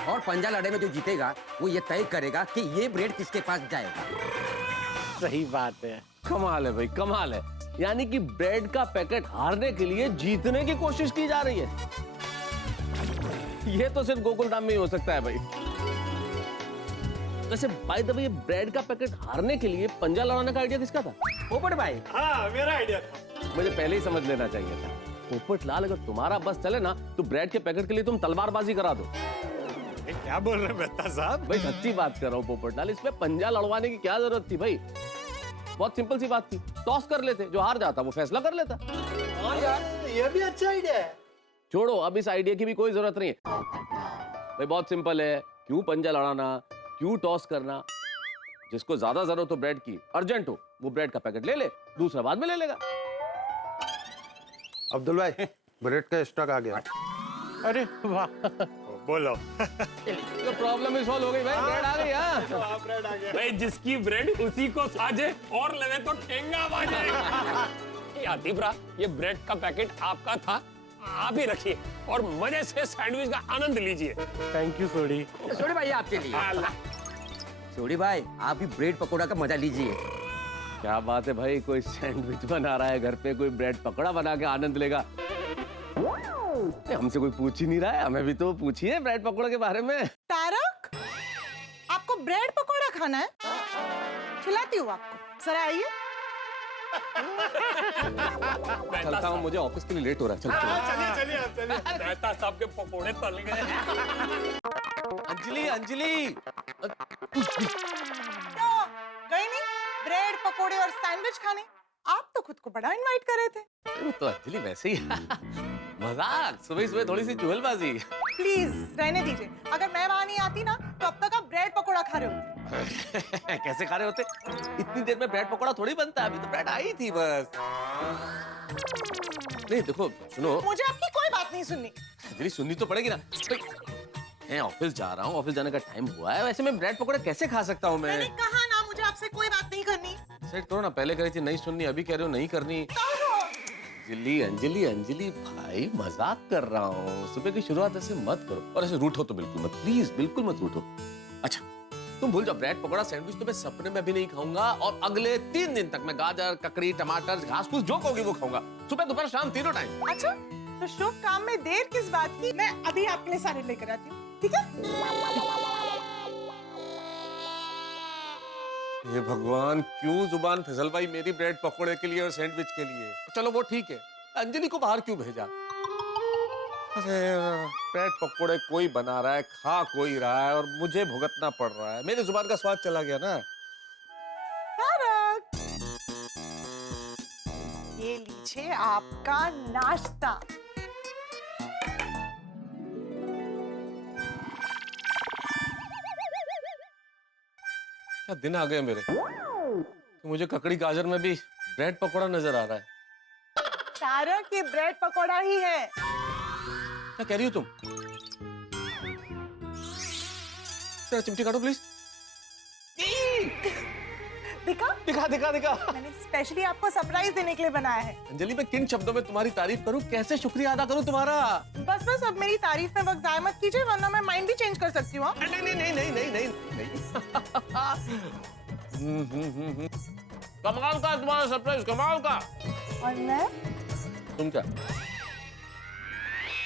और पंजा लड़े में जो जीतेगा वो ये तय करेगा कि ये ब्रेड किसके पास जाएगा। सही बात है। कमाल है भाई, कमाल है। यानी कि ब्रेड का पैकेट हारने के लिए जीतने की कोशिश की जा रही है। ये तो सिर्फ गोकुल धाम में ही हो सकता है भाई। वैसे बाय द वे, ये ब्रेड का पैकेट हारने के लिए पंजा लड़ाने का आइडिया किसका था? पोपट भाई। हाँ, मेरा आइडिया था। मुझे पहले ही समझ लेना चाहिए था। पोपट लाल, अगर तुम्हारा बस चले ना तो ब्रेड के पैकेट के लिए तुम तलवारबाजी करा दो। क्या बोल रहे हैं मेहता साहब? भाई सच्ची बात कर रहा हूँ पोपट लाल, इसमें पंजा लड़वाने की क्या जरूरत थी भाई? बहुत सिंपल सी बात थी, टॉस कर लेते, जो हार जाता वो फैसला कर लेता। हाँ यार, ये भी अच्छा आइडिया है। छोड़ो, अब इस आइडिया की भी कोई जरूरत नहीं है भाई। बहुत सिंपल है, क्यों पंजा लड़ाना, क्यों टॉस करना? जिसको ज्यादा जरूरत हो ब्रेड की, अर्जेंट हो, वो ब्रेड का पैकेट ले ले, दूसरा बाद में ले लेगा। अब्दुल भाई, ब्रेड का स्टॉक आ गया। अरे वाह, बोलो। तो प्रॉब्लम ही सॉल्व हो गई भाई, ब्रेड आ गई। हाँ, ब्रेड आ गया भाई, जिसकी ब्रेड उसी को साजे और लगे तो ठेंगा बाजे। आतिफरा, ये ब्रेड का पैकेट आपका था, आप ही रखिए और मजे से सैंडविच का आनंद लीजिए। थैंक यू सोडी। सोडी भाई आपके लिए। सोडी भाई आप भी ब्रेड पकोड़ा का मजा लीजिए। क्या बात है भाई, कोई सैंडविच बना रहा है घर पे, कोई ब्रेड पकौड़ा बना के आनंद लेगा। हमसे कोई पूछ ही नहीं रहा है, हमें भी तो पूछिए ब्रेड पकौड़ा के बारे में। तारक, आपको ब्रेड पकोड़ा खाना है? खिलाती हूँ आपको, जरा आइए। चलता हूँ, मुझे ऑफिस के लिए लेट हो रहा है। चलिए। मेहता साहब के पकोड़े तल गए। अंजलि, अंजलि। क्यों गई नहीं ब्रेड पकोड़े और सैंडविच खाने? आप तो खुद को बड़ा इनवाइट कर रहे थे। तो अंजलि वैसे ही मजाक, सुबह सुबह थोड़ी सी चुगलबाजी। प्लीज रहने दीजिए, अगर मैं वहां नहीं आती ना तो अब तक आप ब्रेड पकोड़ा खा रहे होते। कैसे खा रहे होते? इतनी देर में ब्रेड पकोड़ा थोड़ी बनता है, अभी तो ब्रेड आई थी बस। नहीं देखो, सुनो, मुझे आपकी कोई बात नहीं सुननी। अंजलि सुननी तो पड़ेगी ना। मैं ऑफिस जा रहा हूँ, ऑफिस जाने का टाइम हुआ है, वैसे मैं ब्रेड पकोड़ा कैसे खा सकता हूँ? मैंने कहा ना, मुझे आपसे कोई बात नहीं करनी। सेट करो ना, पहले कही थी नहीं सुननी, अभी कह रहे हो नहीं करनी। अंजलि, अंजलि, अंजलि भाई मजाक कर रहा हूँ। सुबह की शुरुआत ऐसे मत करो, और ऐसे रूठो तो बिल्कुल मत, प्लीज बिल्कुल मत रूठो। अच्छा तुम भूल जाओ, ब्रेड पकोड़ा सैंडविच तो मैं सपने में भी नहीं खाऊंगा, और अगले 3 दिन तक मैं गाजर, ककड़ी, टमाटर, घास फूस जो कहोगी वो खाऊंगा, सुबह दोपहर शाम तीनों टाइम। अच्छा, तो शुभ काम में देर किस बात की? मैं अभी आपके लिए सारे लेकर आती हूँ, ठीक है? ये भगवान, क्यों जुबान फिसल पाई मेरी ब्रेड पकोड़े के लिए और सैंडविच के लिए। चलो वो ठीक है, अंजलि को बाहर क्यों भेजा? अरे ब्रेड पकोड़े कोई बना रहा है, खा कोई रहा है, और मुझे भुगतना पड़ रहा है। मेरी जुबान का स्वाद चला गया ना। तारक, ये लीजिए आपका नाश्ता। क्या दिन आ गए मेरे, तो मुझे ककड़ी गाजर में भी ब्रेड पकोड़ा नजर आ रहा है। तारक, ये ब्रेड पकोड़ा ही है। क्या कह रही हो तुम? तेरा चिमटी काटो प्लीज। दिखा दिखा दिखा दिखा। मैंने स्पेशली आपको सरप्राइज देने के लिए बनाया है। अंजलि, मैं किन शब्दों में तुम्हारी तारीफ करूं, कैसे शुक्रिया अदा करूं तुम्हारा? बस बस अब मेरी तारीफ में वक्त जाया मत कीजिए, वरना मैं माइंड भी चेंज कर सकती हूँ। नहीं नहीं नहीं नहीं नहीं नहीं नहीं। कमाल का तुम्हारा सरप्राइज, कमाल का। और मैं? तुम क्या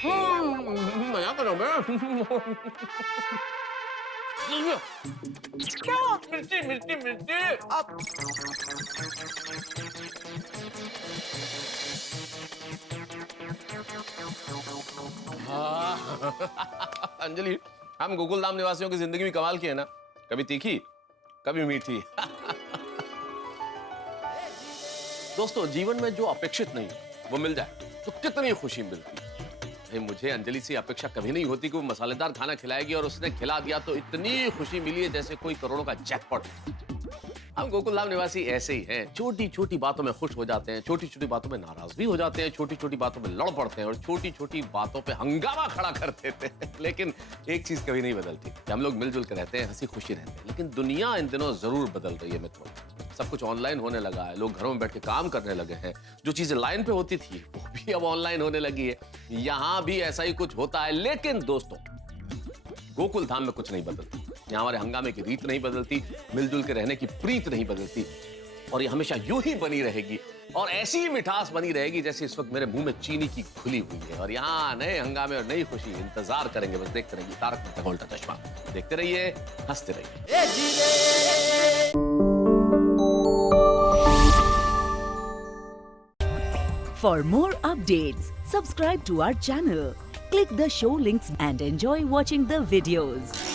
मजाक कर रहा हूँ? क्या? मिर्ची मिर्ची मिर्ची। अब अंजलि, हम गोकुल धाम निवासियों की जिंदगी भी कमाल की है ना, कभी तीखी कभी मीठी। दोस्तों, जीवन में जो अपेक्षित नहीं वो मिल जाए तो कितनी खुशी मिलती है। मुझे अंजलि से अपेक्षा कभी नहीं होती कि वो मसालेदार खाना खिलाएगी, और उसने खिला दिया तो इतनी खुशी मिली है जैसे कोई करोड़ों का जैकपॉट। हम गोकुल धाम निवासी ऐसे ही हैं, छोटी छोटी बातों में खुश हो जाते हैं, छोटी छोटी बातों में नाराज भी हो जाते हैं, छोटी छोटी बातों में लड़ पड़ते हैं और छोटी छोटी बातों पे हंगामा खड़ा कर देते हैं। लेकिन एक चीज कभी नहीं बदलती कि हम लोग मिलजुल कर रहते हैं, हंसी खुशी रहते हैं। लेकिन दुनिया इन दिनों जरूर बदल रही है मित्रों। सब कुछ ऑनलाइन होने लगा है, लोग घरों में बैठ के काम करने लगे हैं। जो चीजें लाइन पे होती थी वो भी अब ऑनलाइन होने लगी है। यहाँ भी ऐसा ही कुछ होता है। लेकिन दोस्तों, गोकुल धाम में कुछ नहीं बदलती। यहाँ हमारे हंगामे की रीत नहीं बदलती, मिलजुल के रहने की प्रीत नहीं बदलती, और ये हमेशा यूं ही बनी रहेगी और ऐसी ही मिठास बनी रहेगी जैसे इस वक्त मेरे मुंह में चीनी की घुली हुई है। और यहाँ नए हंगामे और नई खुशी इंतजार करेंगे, बस देखते रहिए तारक मेहता का उल्टा चश्मा। देखते रहिए, हंसते रहिए। For more updates, subscribe to our channel, click the show links and enjoy watching the videos.